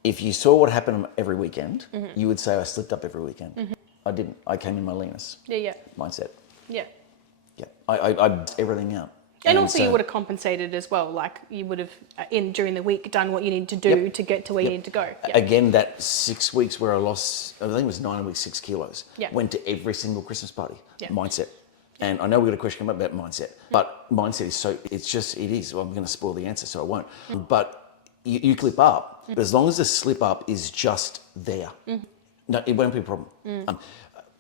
If you saw what happened every weekend, you would say I slipped up every weekend. I didn't. I came in my leanest. Yeah. Mindset. Yeah. I did everything out. And also you would have compensated as well, like you would have during the week done what you need to do to get to where you need to go. Again, that 6 weeks where I lost, I think it was 9 weeks, 6 kilos, went to every single Christmas party. Mindset. And I know we got a question about mindset, but mindset is it is. Well, I'm going to spoil the answer, so I won't. But you slip up, but as long as the slip up is just there, no, it won't be a problem.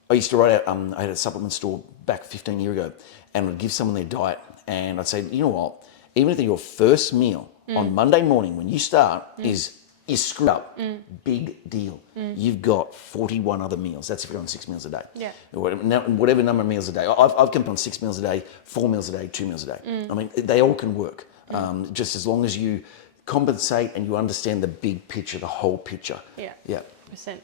I used to write out, I had a supplement store back 15 years ago, and I'd give someone their diet, and I'd say, you know what, even if your first meal on Monday morning when you start is screwed up, big deal. You've got 41 other meals. That's if you're on 6 meals a day. Whatever number of meals a day. I've come on 6 meals a day, 4 meals a day, 2 meals a day. I mean, they all can work, just as long as you compensate and you understand the big picture, the whole picture. Yeah. %.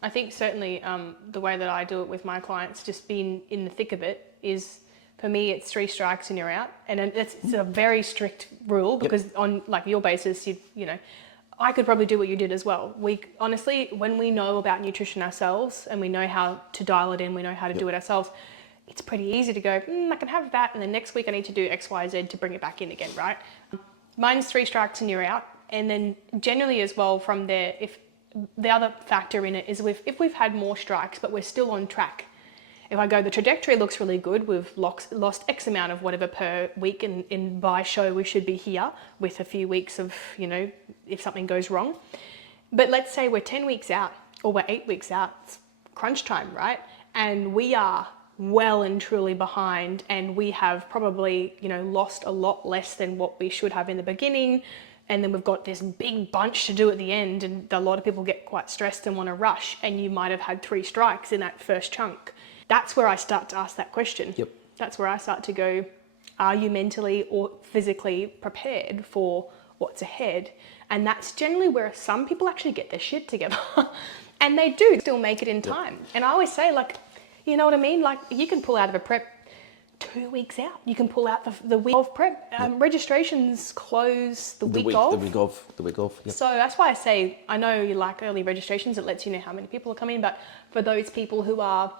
I think certainly the way that I do it with my clients, just being in the thick of it, is for me it's 3 strikes and you're out, and it's a very strict rule because on like your basis, you know, I could probably do what you did as well. We honestly, when we know about nutrition ourselves and we know how to dial it in, we know how to do it ourselves, it's pretty easy to go, I can have that, and then next week I need to do X, Y, Z to bring it back in again, right? Mine's 3 strikes and you're out, and then generally as well from there, if the other factor in it is if we've had more strikes but we're still on track. If I go, the trajectory looks really good, we've lost X amount of whatever per week, and by show we should be here with a few weeks of, you know, if something goes wrong. But let's say we're 10 weeks out or we're 8 weeks out, it's crunch time, right? And we are well and truly behind, and we have probably, you know, lost a lot less than what we should have in the beginning. And then we've got this big bunch to do at the end, and a lot of people get quite stressed and want to rush, and you might have had 3 strikes in that first chunk. That's where I start to ask that question. That's where I start to go, are you mentally or physically prepared for what's ahead? And that's generally where some people actually get their shit together and they do still make it in time. And I always say, like, you know what I mean? Like, you can pull out of a prep 2 weeks out. You can pull out the week of prep. Registrations close the week of. The week of. Yep. So that's why I say, I know you like early registrations. It lets you know how many people are coming. But for those people who are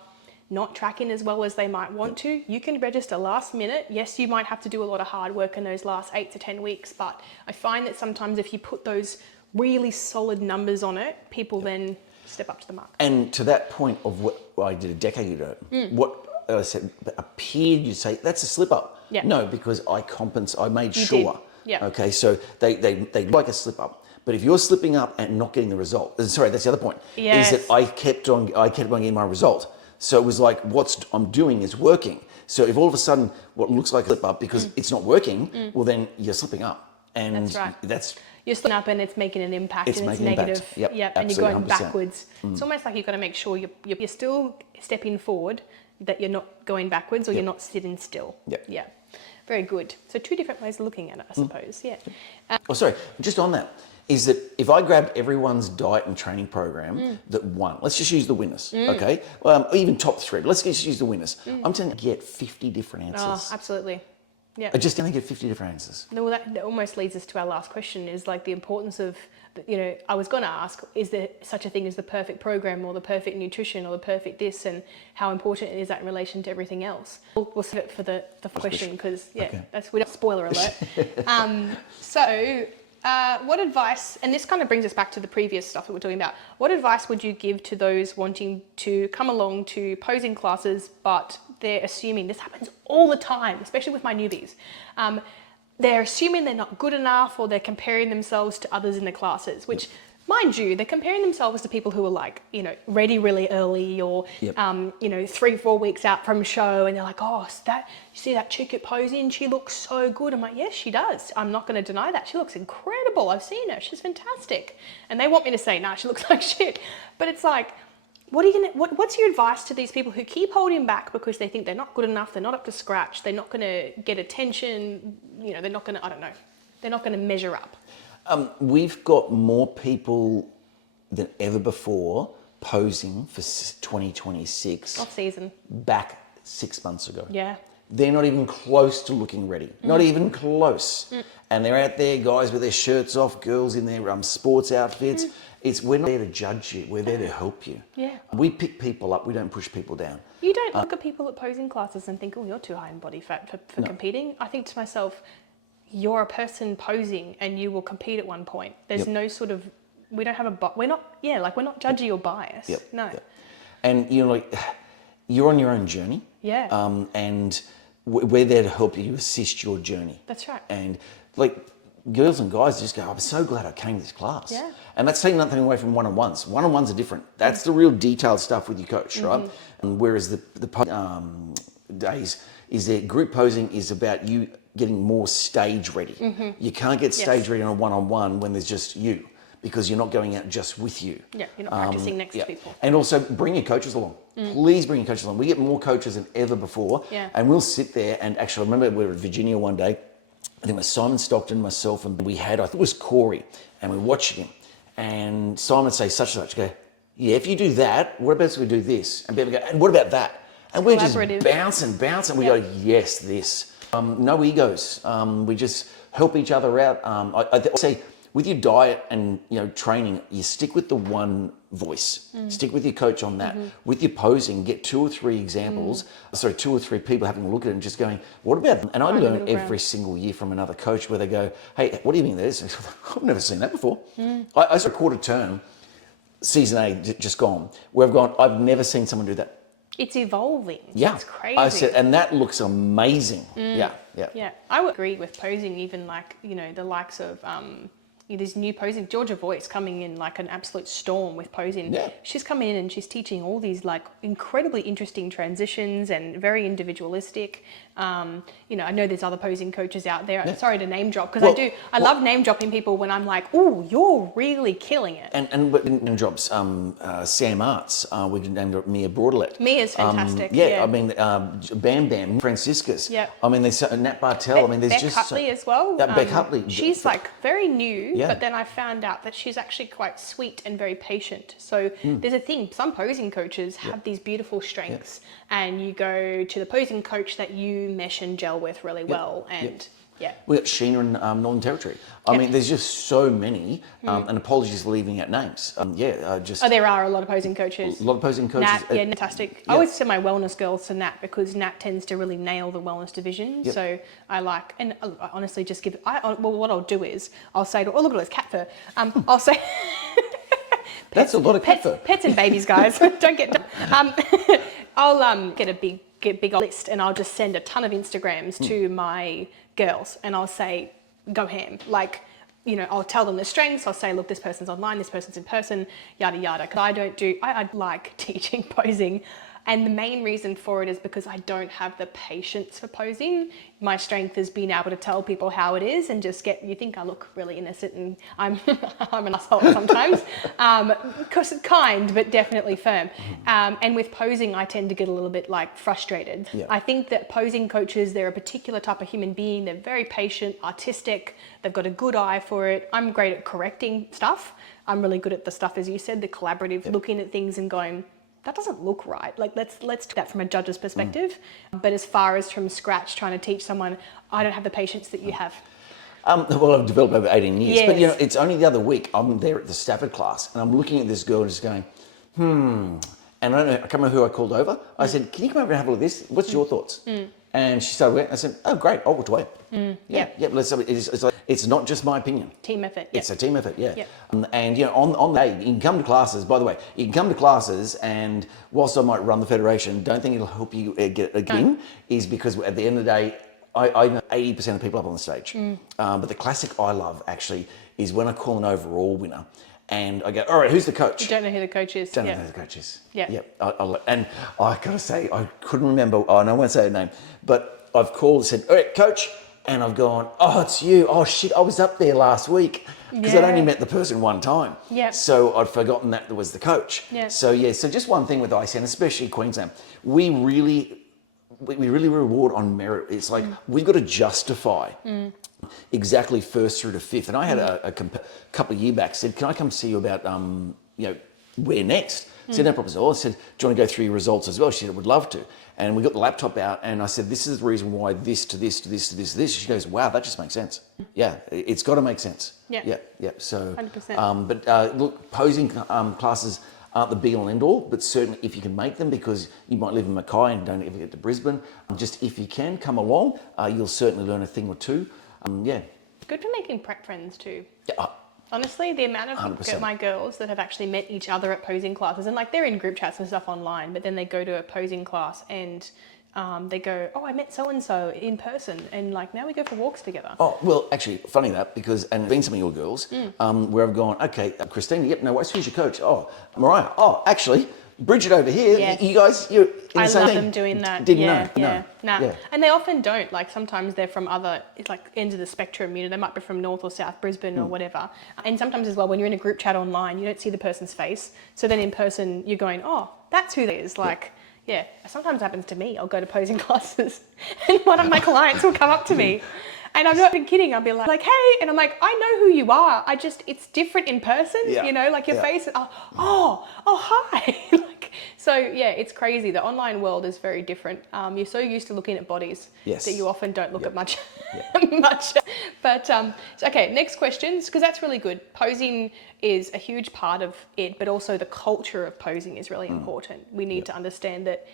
not tracking as well as they might want to, you can register last minute. Yes, you might have to do a lot of hard work in those last 8 to 10 weeks. But I find that sometimes if you put those really solid numbers on it, people then step up to the mark. And to that point of what I did a decade ago, what I said appeared, you say that's a slip up. Yeah. No, because I made sure. Yeah. Okay, so they like a slip up. But if you're slipping up and not getting the result, sorry, that's the other point. Yes. Is that I kept on getting my result. So it was like what I'm doing is working. So if all of a sudden what looks like a slip up because it's not working, well then you're slipping up. And that's right. That's you're slipping up and it's making an impact and it's negative. Yep, and you're going 100%. backwards. It's almost like you've got to make sure you're still stepping forward, that you're not going backwards or you're not sitting still. Yep. Yeah. Very good. So 2 different ways of looking at it, I suppose. Yeah. Sorry, just on that, is that if I grabbed everyone's diet and training program that won, let's just use the winners, okay? Even top 3, but let's just use the winners. I'm telling you, get 50 different answers. Oh, absolutely. Yeah. I just don't get 50 different answers. No, that almost leads us to our last question, is like the importance of, I was going to ask, is there such a thing as the perfect program or the perfect nutrition or the perfect this, and how important is that in relation to everything else? We'll save it for the question because, we don't spoiler alert. What advice, and this kind of brings us back to the previous stuff that we're talking about, what advice would you give to those wanting to come along to posing classes, but they're assuming, this happens all the time, especially with my newbies, they're assuming they're not good enough, or they're comparing themselves to others in the classes, which, mind you, they're comparing themselves to people who are like, ready really early, or, 3-4 weeks out from show, and they're like, oh, you see that chick at posing? She looks so good. I'm like, yes, she does. I'm not going to deny that. She looks incredible. I've seen her. She's fantastic. And they want me to say, nah, she looks like shit. But it's like, what's your advice to these people who keep holding back because they think they're not good enough, they're not up to scratch, they're not going to get attention, they're not going to, I don't know, they're not going to measure up? We've got more people than ever before posing for 2026. Off season. Back 6 months ago. Yeah. They're not even close to looking ready. Not even close. And they're out there, guys with their shirts off, girls in their sports outfits. We're not there to judge you. We're there to help you. Yeah. We pick people up. We don't push people down. You don't look at people at posing classes and think, oh, you're too high in body fat for competing. I think to myself, you're a person posing and you will compete at one point. There's no sort of, we don't have we're not judgy or biased. No. Yep. And you're on your own journey. Yeah. And we're there to help you assist your journey. That's right. And girls and guys just go, I'm so glad I came to this class. Yeah. And that's taking nothing away from one-on-ones. One-on-ones are different. That's the real detailed stuff with your coach, right? And whereas the days is that group posing is about you getting more stage ready. You can't get stage ready on a one-on-one when there's just you, because you're not going out just with you. Yeah, you're not practicing next to people. And also bring your coaches along. Please bring your coaches along. We get more coaches than ever before. Yeah. And we'll sit there and actually, I remember we were at Virginia one day. I think it was Simon Stockton, myself, and we had, I think it was Corey, and we were watching him. And Simon would say such and such, go, yeah, if you do that, what about if we do this? And people go, and what about that? And we're just bouncing. We go, yes, this. No egos. We just help each other out. I say with your diet and training, you stick with the one voice. Stick with your coach on that. With your posing, get 2 or 3 examples. 2 or 3 people having a look at it and just going, what about them? And I learn every single year from another coach where they go, hey, what do you mean this? I've never seen that before. I saw a quarter term, season A just gone, where I've never seen someone do that. It's evolving. Yeah. It's crazy. I said, and that looks amazing. Yeah. I would agree with posing, even the likes of there's new posing. Georgia Voice coming in like an absolute storm with posing. Yeah. She's coming in and she's teaching all these like incredibly interesting transitions and very individualistic. I know there's other posing coaches out there. I'm sorry to name drop because I love name dropping people when I'm like, oh, you're really killing it. And name drops, Sam Arts, we can name drop Mia Broadlet. Mia's fantastic. I mean, Bam Bam, Franciscus. Yeah. I mean, there's Nat Bartel. Beck Hutley as well. Beck Hutley. She's like very new, but then I found out that she's actually quite sweet and very patient. So there's a thing, some posing coaches have these beautiful strengths and you go to the posing coach that you you mesh and gel with really well. And yeah. We got Sheena in Northern Territory. I mean, there's just so many, and apologies for leaving out names. There are a lot of posing coaches. A lot of posing coaches. Nat, fantastic. I always send my wellness girls to Nat because Nat tends to really nail the wellness division. Yep. So I like, and I honestly just give, what I'll do is, I'll say to, oh, look at this cat fur. I'll say, that's a lot of cat fur. Pets and babies, guys. Don't get, I'll get a big list and I'll just send a ton of Instagrams to my girls and I'll say, go ham. Like, you know, I'll tell them the strengths. I'll say, look, this person's online, this person's in person, yada, yada. Because I like teaching posing. And the main reason for it is because I don't have the patience for posing. My strength is being able to tell people how it is and just you think I look really innocent and I'm an asshole sometimes. Because kind, but definitely firm. And with posing, I tend to get a little bit like frustrated. Yeah. I think that posing coaches, they're a particular type of human being. They're very patient, artistic. They've got a good eye for it. I'm great at correcting stuff. I'm really good at the stuff, as you said, the collaborative, looking at things and going, that doesn't look right. Like let's do that from a judge's perspective. But as far as from scratch trying to teach someone, I don't have the patience that you have. Well, I've developed over 18 years, but you know, it's only the other week I'm there at the Stafford class and I'm looking at this girl and just going, and I don't know, I can't remember who I called over. I said, can you come over and have a look at this? What's your thoughts? And she started with it. I said, oh, great, I'll walk away. It's not just my opinion. Team effort. It's a team effort, and you know, on the day, you can come to classes, by the way, you can come to classes and whilst I might run the federation, don't think it'll help you get in, is because at the end of the day, I know 80% of people up on the stage. But the classic I love actually is when I call an overall winner. And I go, all right, who's the coach? You don't know who the coach is. Don't know who the coach is. Yeah. Yep. And I gotta say, I couldn't remember, and I won't say her name, but I've called and said, all right, coach. And I've gone, oh, it's you. Oh, shit, I was up there last week. Because I'd only met the person one time. Yeah. So I'd forgotten that there was the coach. Yeah. So just one thing with ICN, especially Queensland, we really reward on merit. It's like, we've got to justify exactly first through to fifth. And I had a couple of years back said, can I come see you about, where next? I said, no problem at all. I said, do you want to go through your results as well? She said, I would love to. And we got the laptop out and I said, this is the reason why this to this to this to this to this. She goes, wow, that just makes sense. Yeah, it's got to make sense. Yeah. So, 100%. Look, posing classes aren't the be all and end all, but certainly if you can make them, because you might live in Mackay and don't ever get to Brisbane, just if you can come along, you'll certainly learn a thing or two. Good for making prep friends too. Yeah. Honestly, the amount of my girls that have actually met each other at posing classes, and like they're in group chats and stuff online, but then they go to a posing class and they go, oh, I met so-and-so in person, and like now we go for walks together. Oh, well, actually, funny that, because, and been some of your girls, where I've gone, okay, Christina, yep, no worries, who's your coach? Oh, Mariah, oh, actually, Bridget over here, you guys, you're in the same love thing. them doing that. Didn't know. No. Yeah. And they often don't. Like sometimes they're from other, like ends of the spectrum. You know, they might be from North or South Brisbane or whatever. And sometimes as well, when you're in a group chat online, you don't see the person's face. So then in person, you're going, oh, that's who that is. Like, sometimes it happens to me. I'll go to posing classes and one of my clients will come up to me. And I'm not even kidding. I'll be like, hey, and I'm like, I know who you are. It's different in person, you know, like your face. Oh, hi. It's crazy. The online world is very different. You're so used to looking at bodies that you often don't look at much. But okay, next questions, because that's really good. Posing is a huge part of it, but also the culture of posing is really important. We need to understand that,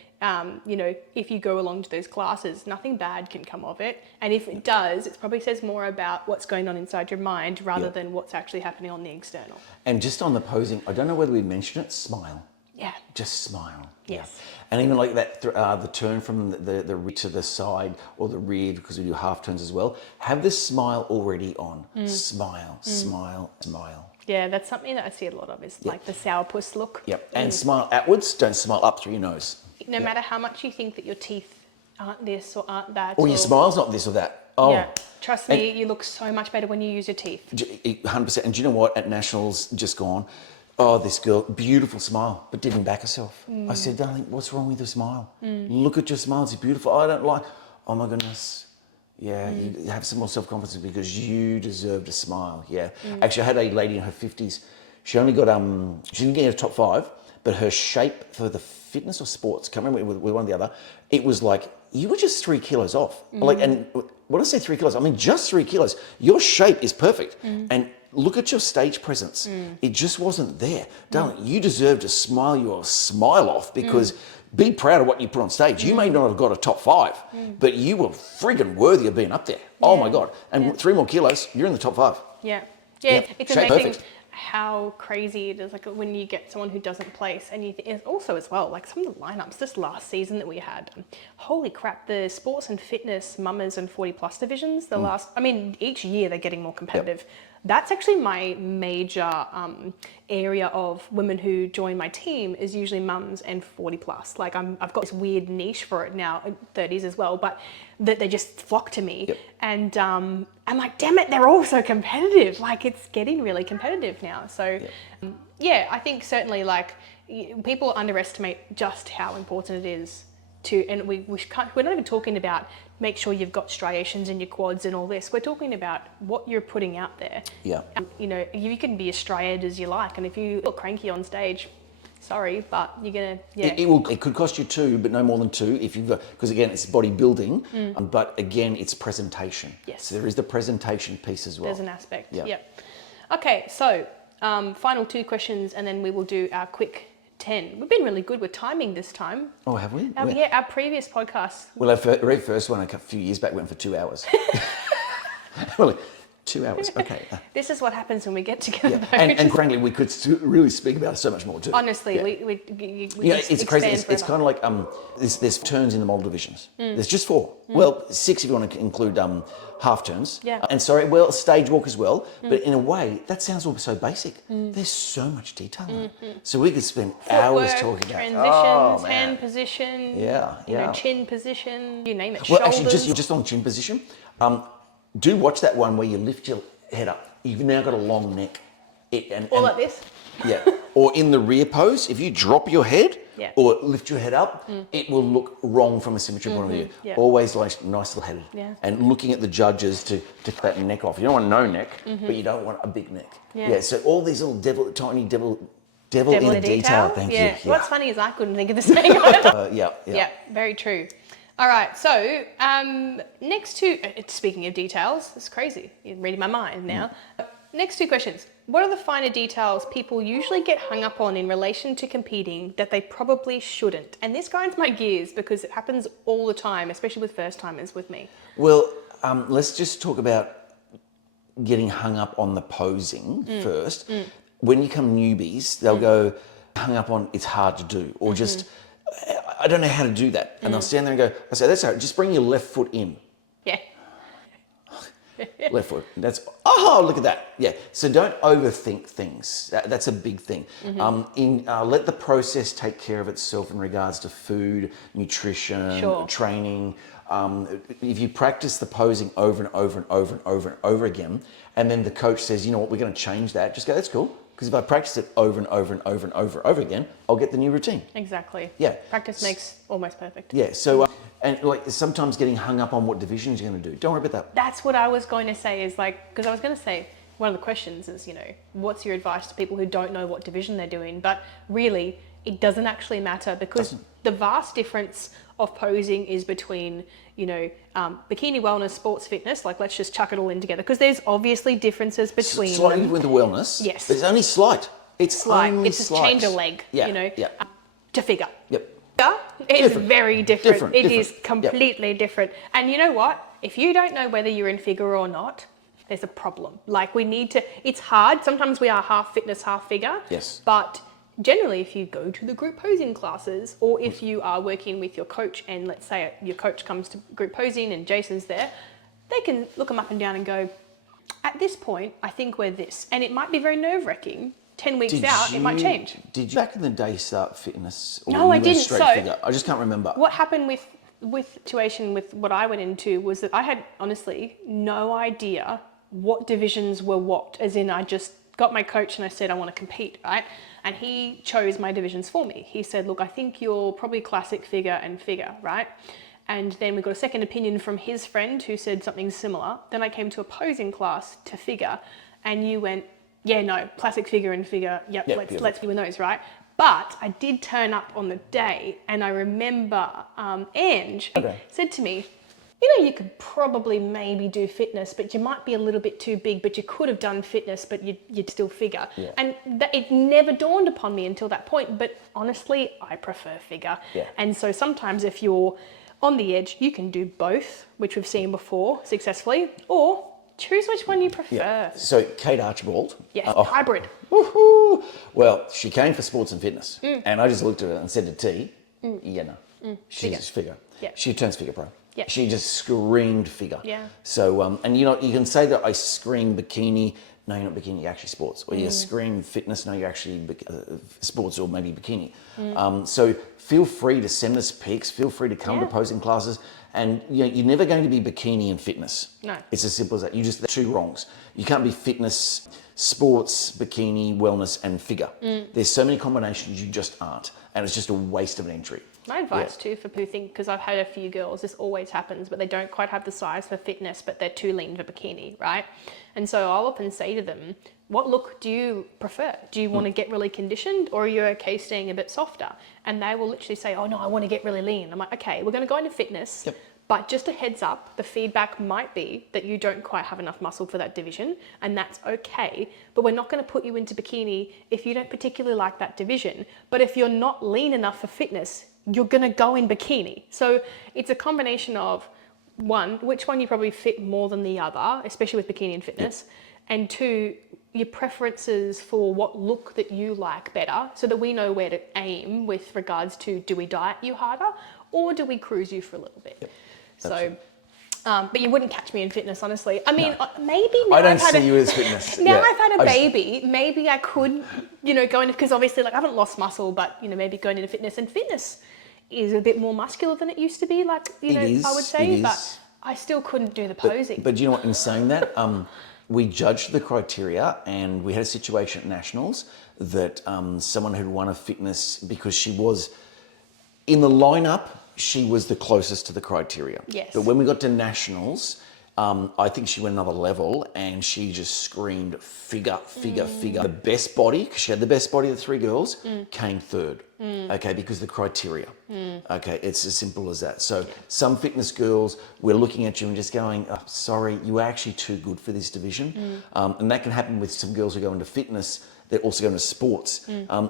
if you go along to those classes, nothing bad can come of it. And if it does, it probably says more about what's going on inside your mind rather than what's actually happening on the external. And just on the posing, I don't know whether we mentioned it, smile. Yeah. Just smile. Yes. Yeah. And even like that, the turn from the rear to the side or the rear, because we do half turns as well, have the smile already on. Smile, smile, smile. Yeah, that's something that I see a lot of is like the sourpuss look. Yep. And smile outwards, don't smile up through your nose. No matter how much you think that your teeth aren't this or aren't that. Or your smile's not this or that. Oh. Yeah. Trust me, you look so much better when you use your teeth. 100%. And do you know what? At Nationals just gone, oh, this girl, beautiful smile, but didn't back herself. I said, darling, what's wrong with your smile? Look at your smile, it's beautiful. I don't like, oh my goodness. Yeah, you have some more self-confidence because you deserve to smile. Yeah. Actually, I had a lady in her 50s. She only got, she didn't get into top 5, but her shape for the fitness or sports, can't remember with one or the other, it was like you were just 3 kilos off. Like, and when I say 3 kilos, I mean just 3 kilos. Your shape is perfect. And look at your stage presence. It just wasn't there. Darling, you deserve to smile your smile off because be proud of what you put on stage. You may not have got a top 5, but you were friggin' worthy of being up there. Oh my God. And 3 more kilos, you're in the top 5. Yeah. It's Shape amazing perfect. how crazy it is, like when you get someone who doesn't place, and also as well, like some of the lineups this last season that we had, holy crap, the sports and fitness mummers and 40 plus divisions, each year they're getting more competitive. That's actually my major area of women who join my team is usually mums and 40 plus. Like I've got this weird niche for it now, 30s as well, but that they just flock to me. And I'm like, damn it, they're all so competitive. Like it's getting really competitive now. So I think certainly like people underestimate just how important it is to, and we're not even talking about make sure you've got striations in your quads and all this. We're talking about what you're putting out there. You can be as striated as you like, and if you look cranky on stage, sorry, but you're gonna It could cost you 2, but no more than 2 if you've got, because again it's bodybuilding, but again it's presentation. Yes. So there is the presentation piece as well. There's an aspect. Okay, so final 2 questions, and then we will do our quick 10. We've been really good with timing this time. Oh, have we? Our previous podcast. Well, our very first one a few years back went for 2 hours. Well, 2 hours, okay. This is what happens when we get together. And frankly, we could really speak about it so much more too. Honestly, we it's crazy. It's kind of like there's turns in the model divisions. There's just 4. Well, 6 if you want to include half turns. And stage walk as well. But in a way, that sounds all so basic. There's so much detail in it. So we could spend hours talking about transitions, hand position, chin position, you name it. Well, shoulders. actually, just on chin position. Do watch that one where you lift your head up. You've now got a long neck. Like this? Yeah. Or in the rear pose, if you drop your head or lift your head up, it will look wrong from a symmetry point of view. Always like nice little headed. And looking at the judges to cut that neck off. You don't want no neck, but you don't want a big neck. So all these little tiny devil in the detail. Thank you. What's funny is I couldn't think of the same one. Yeah, very true. All right, so next 2, speaking of details, it's crazy, you're reading my mind now. Next 2 questions. What are the finer details people usually get hung up on in relation to competing that they probably shouldn't? And this grinds my gears because it happens all the time, especially with first timers with me. Well, let's just talk about getting hung up on the posing first. When you come newbies, they'll go hung up on it's hard to do, or just I don't know how to do that. And they'll stand there and go, I say, that's all right, just bring your left foot in. Yeah. Left foot. Look at that. Yeah. So don't overthink things. That's a big thing. Let the process take care of itself in regards to food, nutrition, training. If you practice the posing over and over and over and over and over again, and then the coach says, you know what, we're going to change that, just go, that's cool. Because if I practice it over and over and over and over and over again, I'll get the new routine. Exactly. Yeah. Practice makes almost perfect. Yeah. So, and like sometimes getting hung up on what divisions you're going to do. Don't worry about that. That's what I was going to say is because I was going to say one of the questions is, what's your advice to people who don't know what division they're doing? But really, it doesn't actually matter because the vast difference of posing is between, bikini wellness, sports fitness, like let's just chuck it all in together because there's obviously differences between slightly them. with the wellness. Yes. But it's only slight. It's slight. only It's just slight. change a leg, to figure. Yep. It's very different. It is different. completely different. And you know what? If you don't know whether you're in figure or not, there's a problem. Like it's hard. Sometimes we are half fitness, half figure. Yes. But generally, if you go to the group posing classes or if you are working with your coach and let's say your coach comes to group posing and Jason's there, they can look them up and down and go, at this point, I think we're this. And it might be very nerve-wracking. 10 weeks out, it might change. Did you back in the day start fitness? Or No, I didn't. Straight figure? I just can't remember. What happened with situation with what I went into was that I had honestly no idea what divisions were what. As in, I just got my coach and I said, I want to compete, right? And he chose my divisions for me. He said, look, I think you're probably classic figure and figure, right? And then we got a second opinion from his friend who said something similar. Then I came to a posing class to figure and you went, yeah, no, classic figure and figure. Let's be with those, right? But I did turn up on the day, and I remember Ange said to me, you know, you could probably maybe do fitness, but you might be a little bit too big, but you could have done fitness, but you'd still figure. Yeah. And it never dawned upon me until that point. But honestly, I prefer figure. Yeah. And so sometimes if you're on the edge, you can do both, which we've seen before successfully, or choose which one you prefer. Yeah. So Kate Archibald. Yes, hybrid. Woohoo! Well, she came for sports and fitness, and I just looked at her and said to T, yeah, no, she's just figure. Yeah. She turns figure pro. Yeah. She just screamed figure. Yeah. So, and you know, you can say that I scream bikini. No, you're not bikini, you're actually sports. Or you scream fitness. No, you're actually sports or maybe bikini. So feel free to send us pics. Feel free to come to posing classes. And you know, you're never going to be bikini and fitness. No. It's as simple as that. You just, they're two wrongs. You can't be fitness, sports, bikini, wellness, and figure. There's so many combinations you just aren't. And it's just a waste of an entry. My advice too for who think, because I've had a few girls, this always happens, but they don't quite have the size for fitness, but they're too lean for bikini, right? And so I'll often say to them, what look do you prefer? Do you want to get really conditioned, or are you okay staying a bit softer? And they will literally say, oh no, I want to get really lean. I'm like, okay, we're going to go into fitness, but just a heads up, the feedback might be that you don't quite have enough muscle for that division, and that's okay. But we're not going to put you into bikini if you don't particularly like that division. But if you're not lean enough for fitness, you're going to go in bikini. So it's a combination of, one, which one you probably fit more than the other, especially with bikini and fitness, and two, your preferences for what look that you like better, so that we know where to aim with regards to, do we diet you harder or do we cruise you for a little bit? So, but you wouldn't catch me in fitness, honestly. I mean, maybe now I don't see you as fitness. Now I've had a baby, maybe I could, you know, go into, because obviously, like, I haven't lost muscle, but, you know, maybe going into fitness, and fitness is a bit more muscular than it used to be, like, you know, I would say, but I still couldn't do the posing. But you know what, in saying that, we judged the criteria, and we had a situation at Nationals that someone had won a fitness because she was, in the lineup, she was the closest to the criteria. Yes. But when we got to Nationals, I think she went another level, and she just screamed figure, figure, figure. The best body, because she had the best body of the three girls, came third. Okay, because the criteria. Okay, it's as simple as that. So some fitness girls, we're looking at you and just going, oh, sorry, you are actually too good for this division. And that can happen with some girls who go into fitness. They're also going to sports.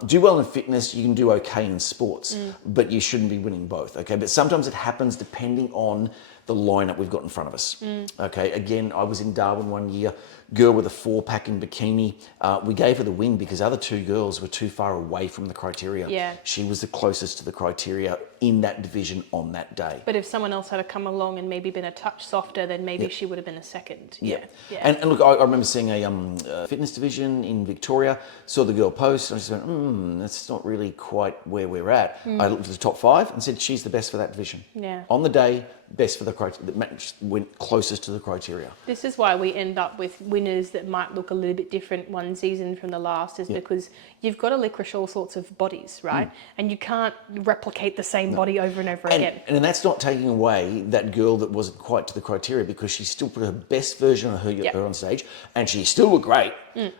Do well in fitness, you can do okay in sports, but you shouldn't be winning both, okay? But sometimes it happens depending on the lineup we've got in front of us. Okay, again, I was in Darwin one year, girl with a 4-pack in bikini. We gave her the win because other two girls were too far away from the criteria. Yeah. She was the closest to the criteria in that division on that day. But if someone else had come along and maybe been a touch softer, then maybe she would have been a second. Yeah. And look, I remember seeing a fitness division in Victoria, saw the girl post, and I just went, that's not really quite where we're at. I looked at the top 5 and said, she's the best for that division. Yeah. On the day, best for the criteria, that went closest to the criteria. This is why we end up with winners that might look a little bit different one season from the last, is because you've got to licorice all sorts of bodies, right? And you can't replicate the same body over and over again. And that's not taking away that girl that wasn't quite to the criteria, because she still put her best version of her on stage, and she still looked great,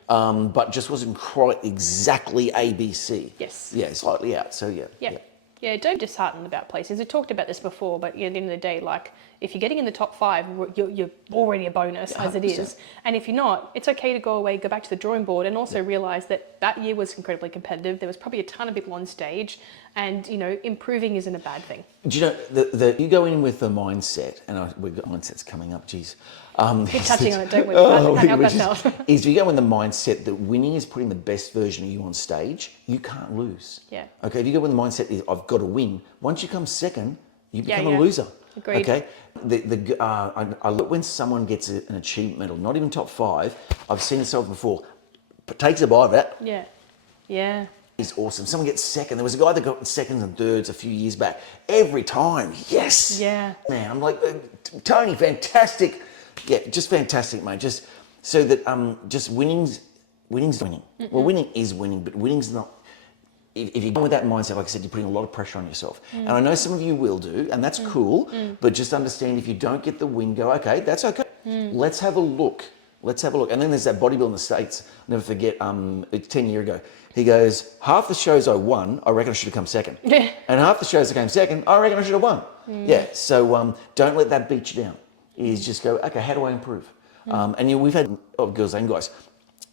but just wasn't quite exactly ABC. Yes. Yeah, slightly out. So Yeah, don't be disheartened about places. We talked about this before, but at the end of the day, like, if you're getting in the top 5, you're already a bonus as it is. And if you're not, it's okay to go away, go back to the drawing board, and also realise that that year was incredibly competitive. There was probably a ton of people on stage, and, you know, improving isn't a bad thing. Do you know, you go in with the mindset, and we've got mindsets coming up, geez. Keep touching on it, don't we? Hang up that now. Is you go in the mindset that winning is putting the best version of you on stage, you can't lose. Yeah. Okay, if you go in the mindset is, I've got to win, once you come second, you become a loser. Agreed. Okay. I look when someone gets an achievement medal, not even top 5. I've seen it so before. But takes a bite of that. Yeah. Yeah. It's awesome. Someone gets second. There was a guy that got seconds and thirds a few years back. Every time, yes. Yeah. Man, I'm like, Tony, fantastic. Yeah, just fantastic, mate. Just so that just winning's winning. Well, winning is winning, but winning's not. If you go with that mindset, like I said, you're putting a lot of pressure on yourself. And I know some of you will do, and that's cool, but just understand if you don't get the win, go, okay, that's okay. Let's have a look. let's have a look. And then there's that bodybuilder in the States, I'll never forget, 10 years ago. He goes, half the shows I won, I reckon I should have come second. Yeah. And half the shows I came second, I reckon I should have won. Yeah, so don't let that beat you down. Is just go, okay, how do I improve? And we've had girls and guys,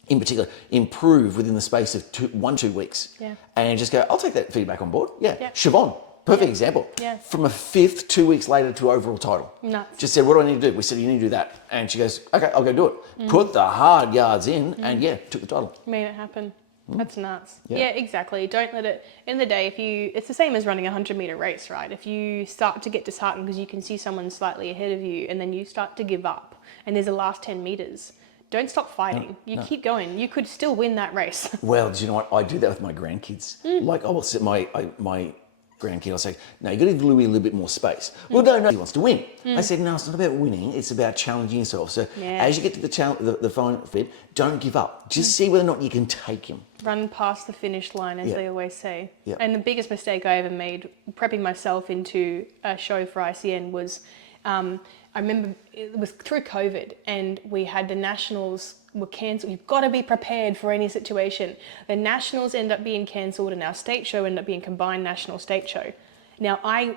in particular, improve within the space of 1-2 weeks. Yeah. And just go, I'll take that feedback on board. Yeah. Yeah. Siobhan, perfect example. Yeah. From a 5th, 2 weeks later to overall title. Nuts. Just said, what do I need to do? We said, you need to do that. And she goes, okay, I'll go do it. Put the hard yards in and took the title. Made it happen. That's nuts. Yeah, exactly. Don't let it, in the day, it's the same as running a 100-meter race, right? If you start to get disheartened because you can see someone slightly ahead of you and then you start to give up and there's the last 10 meters, don't stop fighting. You keep going. You could still win that race. Well, do you know what? I do that with my grandkids. Like, I will sit my grandkid, I'll say, no, you got to give Louis a little bit more space. Well, no, he wants to win. I said, no, it's not about winning. It's about challenging yourself. So as you get to the final bit, don't give up. Just see whether or not you can take him. Run past the finish line, as they always say. Yeah. And the biggest mistake I ever made prepping myself into a show for ICN was, I remember it was through COVID and we had the nationals were cancelled. You've got to be prepared for any situation. The nationals end up being cancelled and our state show ended up being combined national state show. Now I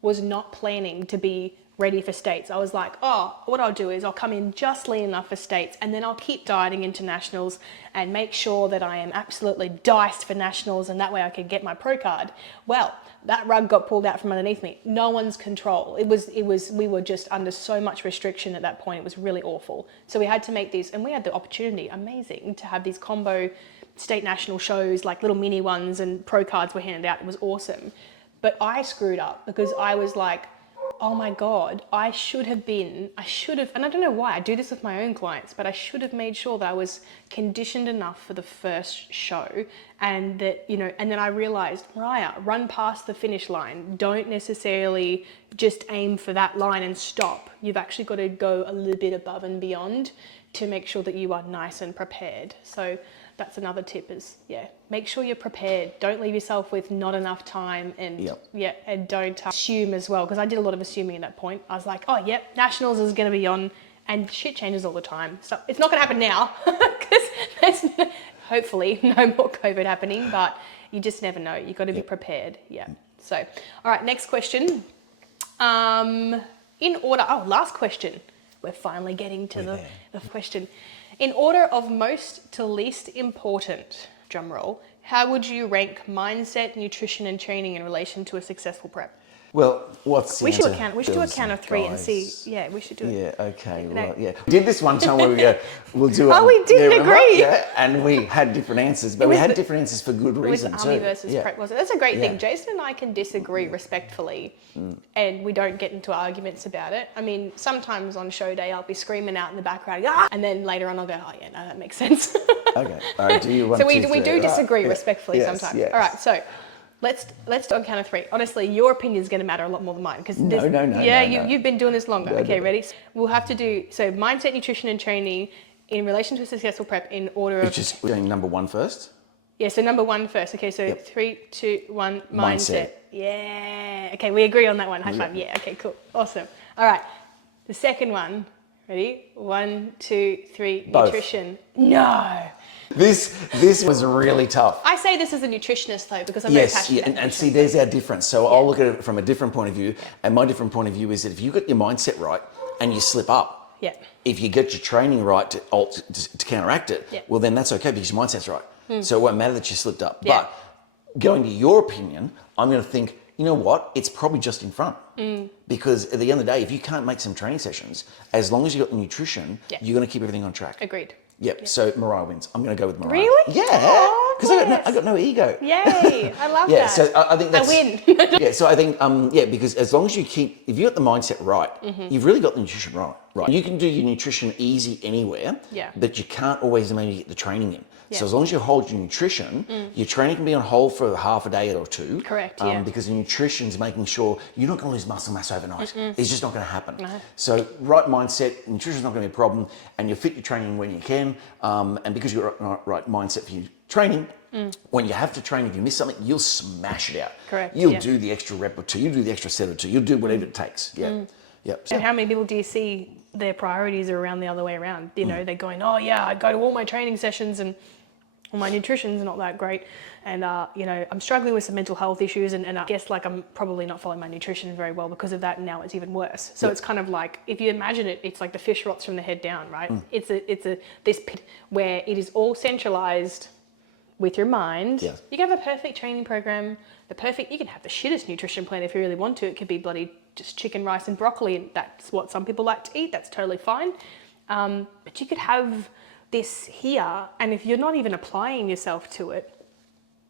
was not planning to be ready for states. I was like, oh, what I'll do is I'll come in just lean enough for states and then I'll keep dieting into nationals and make sure that I am absolutely diced for nationals and that way I can get my pro card. Well, that rug got pulled out from underneath me. No one's control. We were just under so much restriction at that point. It was really awful. So we had to make these, and we had the opportunity, amazing, to have these combo state national shows, like little mini ones, and pro cards were handed out. It was awesome. But I screwed up because I was like, oh my God, I should have, and I don't know why, I do this with my own clients, but I should have made sure that I was conditioned enough for the first show and that, and then I realized, Mariah, run past the finish line. Don't necessarily just aim for that line and stop. You've actually got to go a little bit above and beyond to make sure that you are nice and prepared. So that's another tip is, make sure you're prepared. Don't leave yourself with not enough time and and don't assume as well. Because I did a lot of assuming at that point. I was like, oh, nationals is going to be on and shit changes all the time. So it's not going to happen now because there's hopefully no more COVID happening, but you just never know. You've got to be prepared. Yeah. So, all right, next question. In order, last question. We're finally getting to the question. In order of most to least important, drum roll, how would you rank mindset, nutrition, and training in relation to a successful prep? Well, what's the we should answer? we should do a count of three and see. Yeah, we should do it. Yeah, okay. Well, we did this one time where we go, we'll do it. We did agree. Yeah, and we had different answers, but we had different answers for good reason too. Army versus prep, was it? That's a great thing. Jason and I can disagree respectfully and we don't get into arguments about it. I mean, sometimes on show day I'll be screaming out in the background, and then later on I'll go, oh yeah, no, that makes sense. Okay. All right, do you want so we do disagree respectfully sometimes. Yes. All right, so let's do a count of three. Honestly, your opinion is going to matter a lot more than mine because no. You've been doing this longer. Okay, ready? We'll have to do mindset, nutrition, and training in relation to a successful prep in order of. Just doing number one first. Yeah, so number one first. Okay, so 3, 2, 1, mindset. Yeah. Okay, we agree on that one. High five. Yeah. Okay, cool. Awesome. All right. The second one. Ready? 1, 2, 3. Both. Nutrition. No. This was really tough. I say this as a nutritionist though because I'm very passionate. And see, there's our difference. So I'll look at it from a different point of view. And my different point of view is that if you got your mindset right and you slip up, if you get your training right to counteract it, well then that's okay because your mindset's right. So it won't matter that you slipped up. But going to your opinion, I'm going to think, you know what? It's probably just in front. Because at the end of the day, if you can't make some training sessions, as long as you've got the nutrition, you're going to keep everything on track. Agreed. Yep. So Mariah wins. I'm going to go with Mariah. Really? Yeah. Because I got no ego. Yay! I love that. Yeah. So I think that's. I win. Yeah. So I think because as long as you if you got the mindset right, you've really got the nutrition right. Right. You can do your nutrition easy anywhere. Yeah. But you can't always maybe get the training in. So as long as you hold your nutrition, your training can be on hold for half a day or two. Correct. Because the nutrition's making sure you're not going to lose muscle mass overnight. It's just not going to happen. No. So right mindset, nutrition's not going to be a problem, and you'll fit your training when you can. And because you've got right mindset for your training, when you have to train, if you miss something, you'll smash it out. Correct. You'll do the extra rep or two. You'll do the extra set or two. You'll do whatever it takes. Yeah. Yep. And how many people do you see their priorities are around the other way around. You know, they're going, oh yeah, I go to all my training sessions and all my nutrition's not that great. And, you know, I'm struggling with some mental health issues and I guess like I'm probably not following my nutrition very well because of that. And now it's even worse. So it's kind of like, if you imagine it, it's like the fish rots from the head down, right? It's this pit where it is all centralized with your mind. Yes. You can have a perfect training program, you can have the shittest nutrition plan if you really want to. It could be bloody just chicken, rice and broccoli. And that's what some people like to eat. That's totally fine. But you could have this here, and if you're not even applying yourself to it,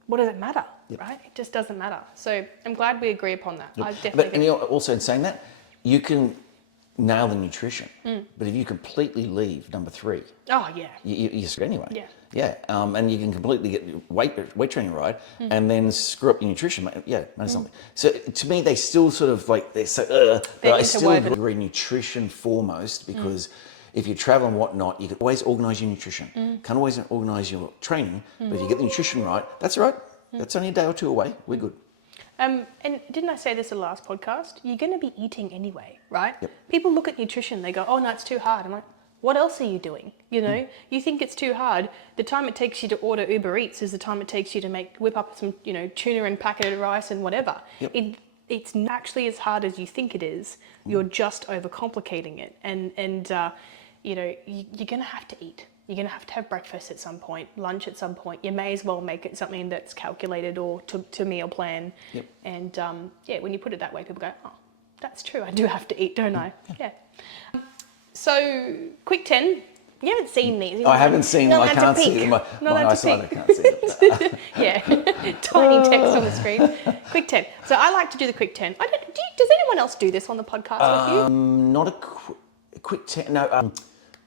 what does it matter, right? It just doesn't matter. So I'm glad we agree upon that. I definitely And you're also in saying that, you can nail the nutrition, but if you completely leave number 3, oh yeah, you're screwed anyway. Yeah. And you can completely get your weight training right, and then screw up your nutrition. Something. So to me, they still sort of like but I still agree nutrition foremost because. If you travel and whatnot, you can always organise your nutrition. Can't always organise your training, but if you get the nutrition right, that's right. That's only a day or 2 away. We're good. And didn't I say this in the last podcast? You're going to be eating anyway, right? Yep. People look at nutrition, they go, oh no, it's too hard. I'm like, what else are you doing? You know, you think it's too hard. The time it takes you to order Uber Eats is the time it takes you to whip up some, you know, tuna and packeted rice and whatever. Yep. It's actually as hard as you think it is. You're just overcomplicating it. And you know, you're going to have to eat. You're going to have breakfast at some point, lunch at some point. You may as well make it something that's calculated or to meal plan. Yep. And when you put it that way, people go, oh, that's true. I do have to eat, don't I? Yeah. So, quick 10. You haven't seen these. I haven't seen them. I can't see them. My eyesight, I can't see them. Yeah, tiny text on the screen. Quick 10. So I like to do the quick 10. Does anyone else do this on the podcast with you? Not a quick 10. No.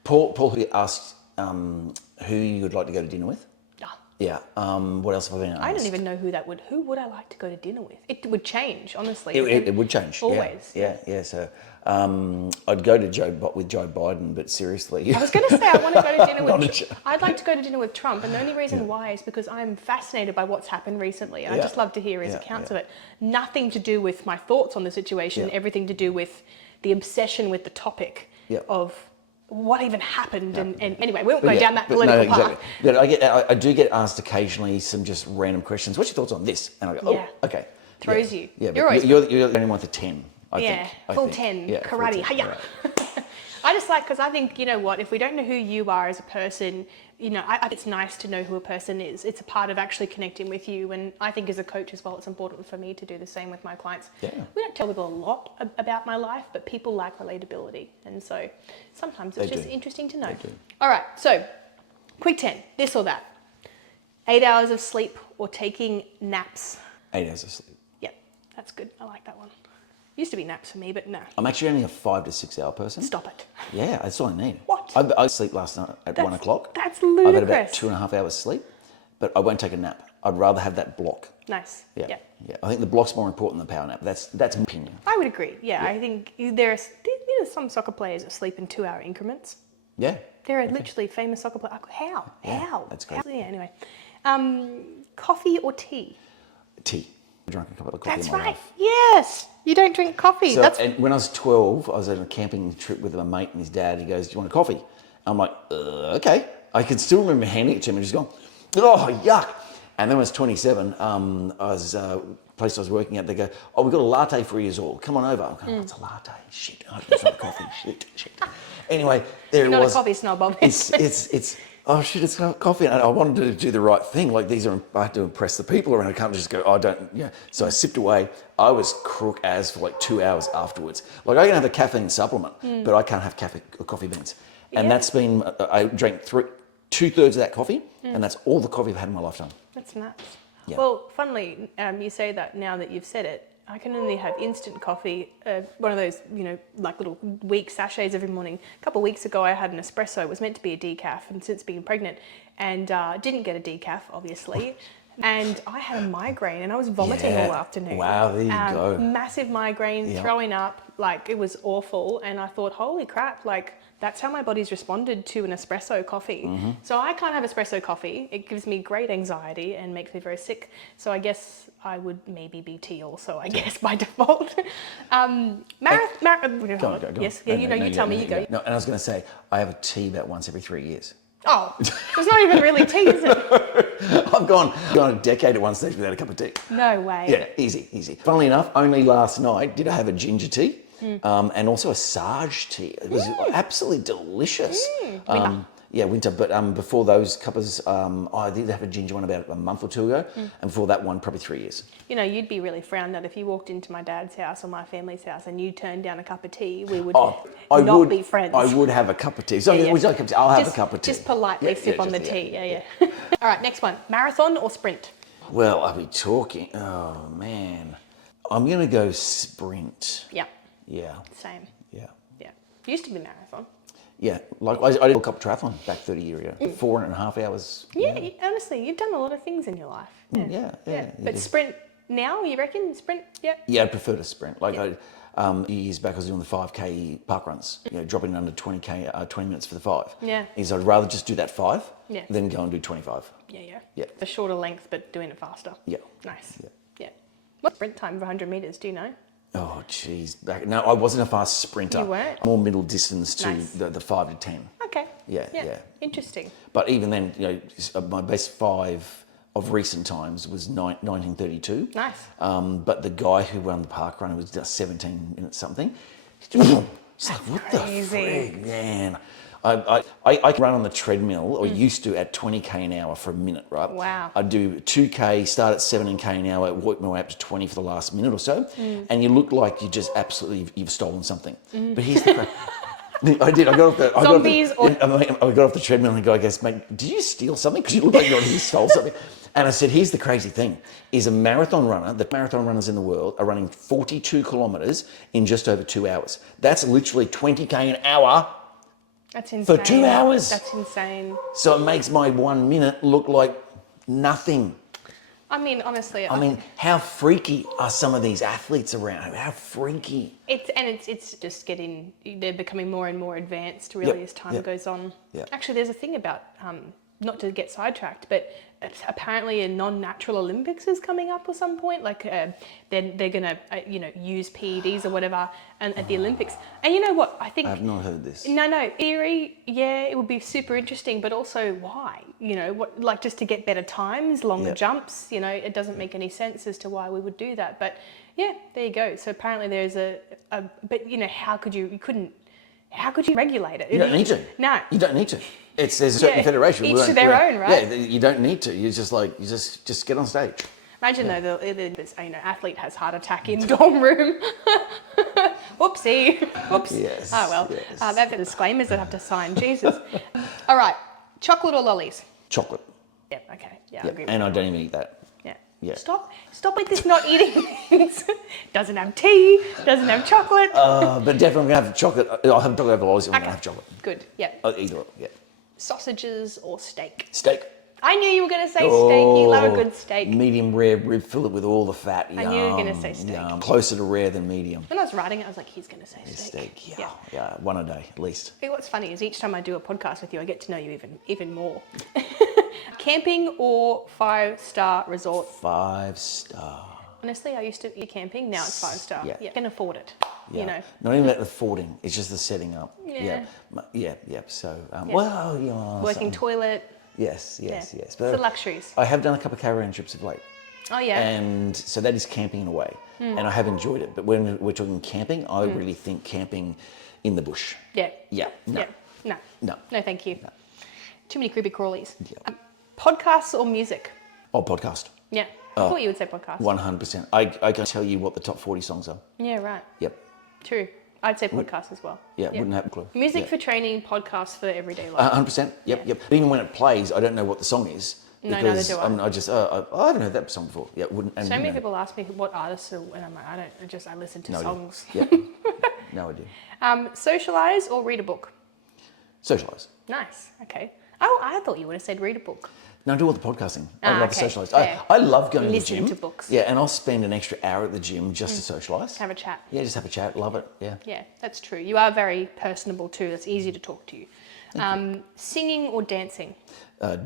Paul who asked who you would like to go to dinner with. Oh. Yeah. What else have I been asked? I don't even know who would I like to go to dinner with? It would change, honestly. It would change. Always. Yeah. So I'd go to with Joe Biden, but seriously. I was going to say I want to go to dinner with I'd like to go to dinner with Trump, and the only reason why is because I'm fascinated by what's happened recently. I just love to hear his accounts of it. Nothing to do with my thoughts on the situation, everything to do with the obsession with the topic of what even happened, and anyway, we won't go down that political path. Exactly. Yeah, I do get asked occasionally some just random questions. What's your thoughts on this? And I go, oh, okay. Throws you. Yeah, you're the only one with a 10. I think. Full 10. Yeah, karate. Hiya. Right. I just like, because I think, you know what, if we don't know who you are as a person, you know, I think it's nice to know who a person is. It's a part of actually connecting with you. And I think as a coach as well, it's important for me to do the same with my clients. Yeah. We don't tell people a lot about my life, but people like relatability. And so sometimes it's just interesting to know. They do. All right. So quick 10, this or that. 8 hours of sleep or taking naps. 8 hours of sleep. Yep. That's good. I like that one. Used to be naps for me, but no. I'm actually only a 5 to 6 hour person. Stop it. Yeah, that's all I need. What? I sleep last night at 1 o'clock. That's ludicrous. I've had about 2.5 hours sleep, but I won't take a nap. I'd rather have that block. Nice. Yeah. I think the block's more important than the power nap. That's my opinion. I would agree. Yeah. I think there are some soccer players that sleep in 2 hour increments. Yeah. There are literally famous soccer players. How? That's great. Yeah. Anyway, coffee or tea? Tea. I drank a cup of coffee. That's in my right. life. Yes. You don't drink coffee. So, and when I was 12, I was on a camping trip with my mate and his dad. He goes, "Do you want a coffee?" I'm like, "Okay." I can still remember handing it to him and just going, "Oh, yuck!" And then when I was 27, I was place I was working at. They go, "Oh, we've got a latte for you all. Come on over." I'm going, "What's a latte? Shit, it's not coffee. Shit." Anyway, there You're it not was. a coffee snob, obviously. It's. Oh shit! It's not coffee, and I wanted to do the right thing. Like I had to impress the people around. I can't just go. I don't. Yeah. So I sipped away. I was crook as for like 2 hours afterwards. Like I can have a caffeine supplement, but I can't have coffee beans. And that's been. I drank 2/3 of that coffee, and that's all the coffee I've had in my lifetime. That's nuts. Yeah. Well, funnily, you say that now that you've said it. I can only have instant coffee, one of those, you know, like little weak sachets every morning. A couple of weeks ago, I had an espresso. It was meant to be a decaf, and since being pregnant, and didn't get a decaf, obviously. And I had a migraine and I was vomiting all afternoon. Wow, there you go. Massive migraine, throwing up, like it was awful. And I thought, holy crap, like that's how my body's responded to an espresso coffee. So I can't have espresso coffee. It gives me great anxiety and makes me very sick. So I guess I would maybe be tea also, I guess, by default. Go on. Yes, yeah, you tell me, you go. No, and I was going to say, I have a tea about once every 3 years. Oh, it's not even really tea, is it? I've gone a decade at one stage without a cup of tea. No way. Yeah, easy. Funnily enough, only last night did I have a ginger tea and also a sage tea. It was absolutely delicious. Winter. But before those cuppas, I did have a ginger one about a month or two ago, and before that one, probably 3 years. You know, you'd be really frowned at if you walked into my dad's house or my family's house and you turned down a cup of tea. We would not be friends. I would have a cup of tea. So would you like a cup of tea? I'll have a cup of tea. Just politely sip on the tea. Yeah. All right, next one. Marathon or sprint? Well, I'll be talking. Oh, man. I'm going to go sprint. Yeah. Yeah. Same. Yeah. Used to be marathon. Yeah, like I did a couple triathlon back 30 years ago, 4.5 hours. Yeah, honestly, you've done a lot of things in your life. Yeah. But sprint now, you reckon? Sprint? Yeah. Yeah, I'd prefer to sprint. Like years back, I was doing the 5K park runs, dropping under 20 minutes for the 5. Yeah. Is I'd rather just do that 5 Yeah. than go and do 25. Yeah. A shorter length, but doing it faster. Yeah. Nice. Yeah. What's sprint time for 100 metres, do you know? Oh, geez. No, I wasn't a fast sprinter. You weren't? More middle distance to Nice. the 5 to 10. Okay. Yeah. Interesting. But even then, my best 5 of recent times was 1932. Nice. But the guy who won the park run was just 17 minutes something. It's like, what crazy. the frig, man? I run on the treadmill, or used to, at 20k an hour for a minute, right? Wow. I'd do 2k, start at 17k an hour, work my way up to 20 for the last minute or so, and you look like you just you've stolen something. But here's the I got off the I got off the treadmill and the guy goes, mate, did you steal something? Because you look like you stole something. And I said, here's the crazy thing, is a marathon runner, the marathon runners in the world are running 42 kilometres in just over 2 hours. That's literally 20k an hour. That's insane. For 2 hours. That's insane. So it makes my 1 minute look like nothing. I mean, honestly. How freaky are some of these athletes around? How freaky. It's just they're becoming more and more advanced really as time goes on. Yep. Actually, there's a thing about, not to get sidetracked, but apparently a non-natural Olympics is coming up at some point. Like they're going to, use PEDs or whatever at the Olympics. And you know what? I think... I've not heard this. No. Theory, yeah, it would be super interesting, but also why? Just to get better times, longer jumps, it doesn't make any sense as to why we would do that. But yeah, there you go. So apparently there's but how could you regulate it? You don't need to. No. You don't need to. There's a certain federation. Each to their own, right? Yeah, you don't need to. You just get on stage. Imagine though, the athlete has heart attack in dorm room. Whoopsie. Whoops. Yes. Oh well. Yes. That's the disclaimers that I have to sign. Jesus. All right. Chocolate or lollies? Chocolate. Yeah. Okay. Yeah. Yep. I agree. And I don't even eat that. Yeah. Stop with this not eating things. Doesn't have tea. Doesn't have chocolate. But definitely gonna have chocolate. I'll have chocolate over lollies. I'm gonna have chocolate. Good. Yeah. Either. Yeah. Sausages or steak? Steak. I knew you were going to say steak. You love a good steak. Medium rare rib, fill it with all the fat. I knew you were going to say steak. Yum. Closer to rare than medium. When I was writing it, I was like, he's going to say steak. Steak, yeah. One a day, at least. What's funny is each time I do a podcast with you, I get to know you even more. Camping or 5-star resort? 5-star. Honestly, I used to be camping. Now it's 5-star. Yeah. Can afford it. Yeah. Not even the affording. It's just the setting up. Yeah. So, working toilet. Yes. But it's the luxuries. I have done a couple of caravan trips of late. Oh yeah. And so that is camping in a way, and I have enjoyed it. But when we're talking camping, I really think camping in the bush. Yeah. No. No, thank you. No. Too many creepy crawlies. Yeah. Podcasts or music? Oh, podcast. Yeah. I thought you would say podcast. 100%. I can tell you what the top 40 songs are. Yeah, right. Yep. True. I'd say podcast as well. Yeah, wouldn't have a clue. Music for training, podcasts for everyday life. 100%. Yep. But even when it plays, I don't know what the song is. No, neither do I. I haven't heard that song before. Yeah, wouldn't. So many people ask me what artists are, and I'm like, I listen to songs. Yeah. No idea. Socialize or read a book? Socialize. Nice. Okay. Oh, I thought you would have said read a book. No, I do all the podcasting. I love to socialise. Yeah. I love going to the Listening gym. to books. Yeah, and I'll spend an extra hour at the gym just to socialise. Have a chat. Yeah, just have a chat. Love it. Yeah. Yeah, that's true. You are very personable too. It's easy to talk to you. Singing or dancing?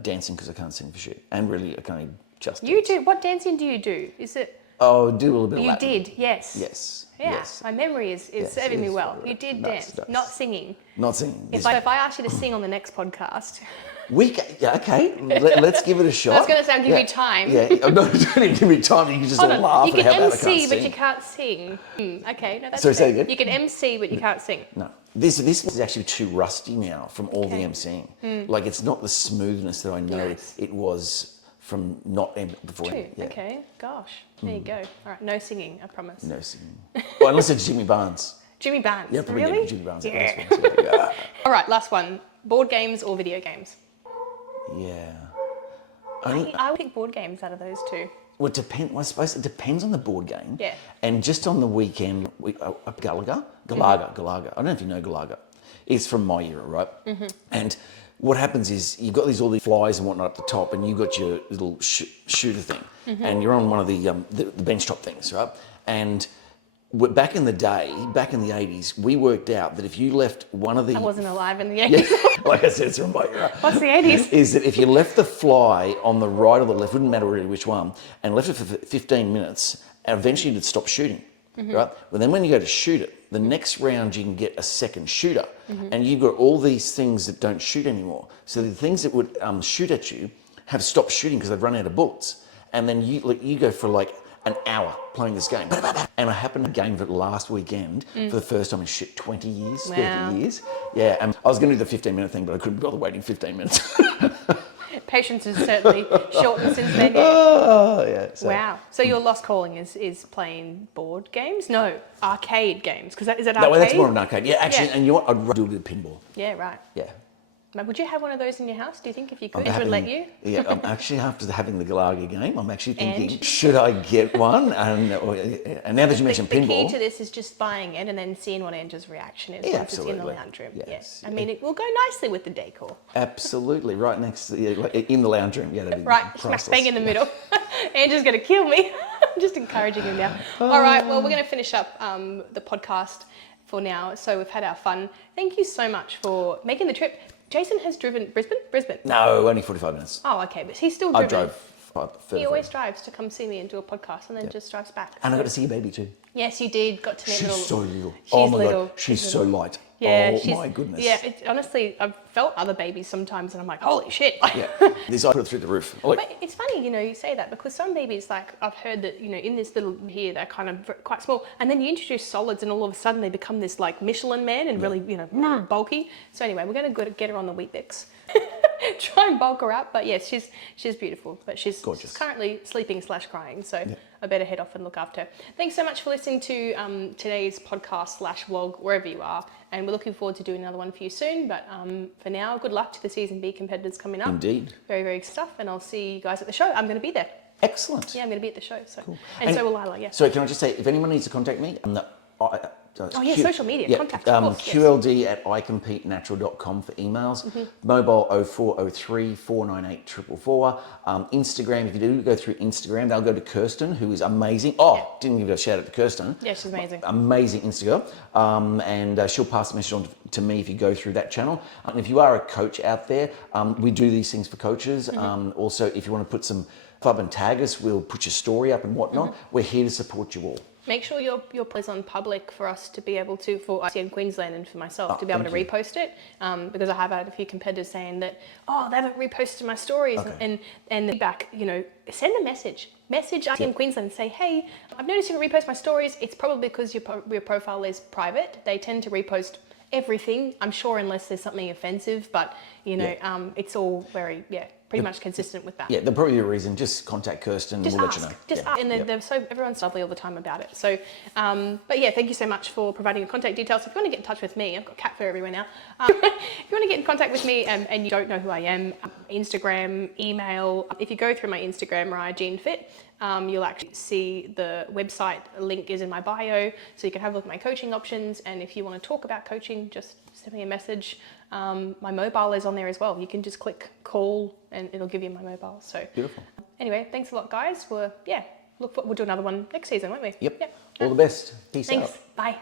Dancing, because I can't sing for shit. And really, I can't even just You dance. do. What dancing do you do? Is it? Oh, do a little bit of You Latin. did, yes. Yes. Yeah, Yes. my memory is serving me it's well. very You right. did Nice, dance, nice. not singing. Not singing. If I asked you to sing on the next podcast, Okay, let's give it a shot. I was going to say I'll give you time. Yeah, no, don't even give me time. You can just all Hold on. laugh You at can how bad I MC, can't but sing. you can't sing. Okay, no, that's Sorry, say fair. again? You can MC, but you can't sing. No, this is actually too rusty now from all the Okay. MCing. Like, it's not the smoothness that I know Nice. it was from not before. True. Yeah. Okay, gosh, there you go. All right, no singing, I promise. No singing. Well, unless it's Jimmy Barnes. Jimmy Barnes. Yeah, probably Really? get Jimmy Barnes. Yeah. Yeah. All right, last one. Board games or video games? Yeah. I would pick board games out of those two. Well, I suppose it depends on the board game. Yeah. And just on the weekend, Galaga. I don't know if you know Galaga. It's from my era, right? Mm-hmm. And what happens is you've got all these flies and whatnot at the top, and you've got your little shooter thing, and you're on one of the benchtop things, right? And back in the day, back in the 80s, we worked out that if you left one of the... I wasn't alive in the 80s. like I said, it's from my era. What's the 80s? Is that if you left the fly on the right or the left, wouldn't matter really which one, and left it for 15 minutes, and eventually it'd stop shooting, right? But then when you go to shoot it, the next round you can get a second shooter, and you've got all these things that don't shoot anymore. So the things that would shoot at you have stopped shooting because they've run out of bullets, and then you go for like an hour playing this game. And I happened to game of it last weekend for the first time in 20 years, 30 years. Yeah, and I was going to do the 15-minute thing, but I couldn't bother waiting 15 minutes. Patience has certainly shortened since then. Yeah. Oh, yeah. So. Wow. So your lost calling is playing board games? No, arcade games. Because is it arcade? No, well, that's more of an arcade. Yeah, actually, Yeah. and you know what? I'd rather do it with pinball. Yeah, right. Yeah. Would you have one of those in your house? Do you think if you could, I'm it would let you? Yeah, I'm actually, after having the Galaga game, I'm actually thinking, And? should I get one? And now that you mentioned The pinball... key to this is just buying it and then seeing what Andrew's reaction is Yeah, once it's in the absolutely. lounge room. Yes. Yeah. I mean, it will go nicely with the decor. Absolutely, right next to in the lounge room. Yeah, that'd be Right, smack priceless. bang in the middle. Andrew's going to kill me. I'm just encouraging him now. All right, well, we're going to finish up the podcast for now. So we've had our fun. Thank you so much for making the trip. Jason has driven Brisbane? No, only 45 minutes. Oh, okay, but he's still driven. I drove further. He always drives to come see me and do a podcast and then just drives back. And I got to see your baby too. Yes, you did. Got to meet She's little... so little. She's Oh my little. God, she's so light. Yeah, oh my goodness. Yeah, honestly, I've felt other babies sometimes and I'm like, holy shit. Yeah, this I put it through the roof. Like, But it's funny, you say that because some babies, like I've heard that, in this little here, they're kind of quite small. And then you introduce solids and all of a sudden they become this like Michelin man and really, bulky. So anyway, we're going to get her on the Weet-Bix. Try and bulk her up. But yes, she's beautiful. But she's gorgeous. She's currently sleeping / crying. So I better head off and look after her. Thanks so much for listening to today's podcast / vlog, wherever you are. And we're looking forward to doing another one for you soon. But for now, good luck to the Season B competitors coming up. Indeed. Very, very good stuff. And I'll see you guys at the show. I'm going to be there. excellent. Yeah, I'm going to be at the show. So, Cool. and so will Lila. Yeah. So can I just say, if anyone needs to contact me, social media, contact, of course, yes. QLD at icompetenatural.com for emails. Mobile 0403 498 444. Instagram, if you do go through Instagram, they'll go to Kirsten, who is amazing. Didn't give a shout out to Kirsten. Yeah, she's amazing. Amazing Instagram. And she'll pass the message on to me if you go through that channel. And if you are a coach out there, we do these things for coaches. Also, if you want to put some club and tag us, we'll put your story up and whatnot. We're here to support you all. Make sure your place on public for us to be able to, for ICN Queensland and for myself, to be able to repost it. Because I have had a few competitors saying that, they haven't reposted my stories. Okay. And the feedback, send a message. Message ICN Queensland and say, hey, I've noticed you don't repost my stories. It's probably because your profile is private. They tend to repost everything, I'm sure, unless there's something offensive. But, it's all very, pretty much consistent with that. Yeah, there'll probably be a reason. Just contact Kirsten and we'll ask. let you know. Just ask. And they're everyone's lovely all the time about it. So, but yeah, thank you so much for providing your contact details. If you want to get in touch with me, I've got cat fur everywhere now. If you want to get in contact with me and you don't know who I am, Instagram, email. If you go through my Instagram, Mariah Jean Fit, you'll actually see the website link is in my bio, so you can have a look at my coaching options. And if you want to talk about coaching, just send me a message. My mobile is on there as well. You can just click call and it'll give you my mobile. So beautiful. Anyway, thanks a lot, guys. We'll do another one next season, won't we? Yep. All the best. Peace out. Thanks. Bye.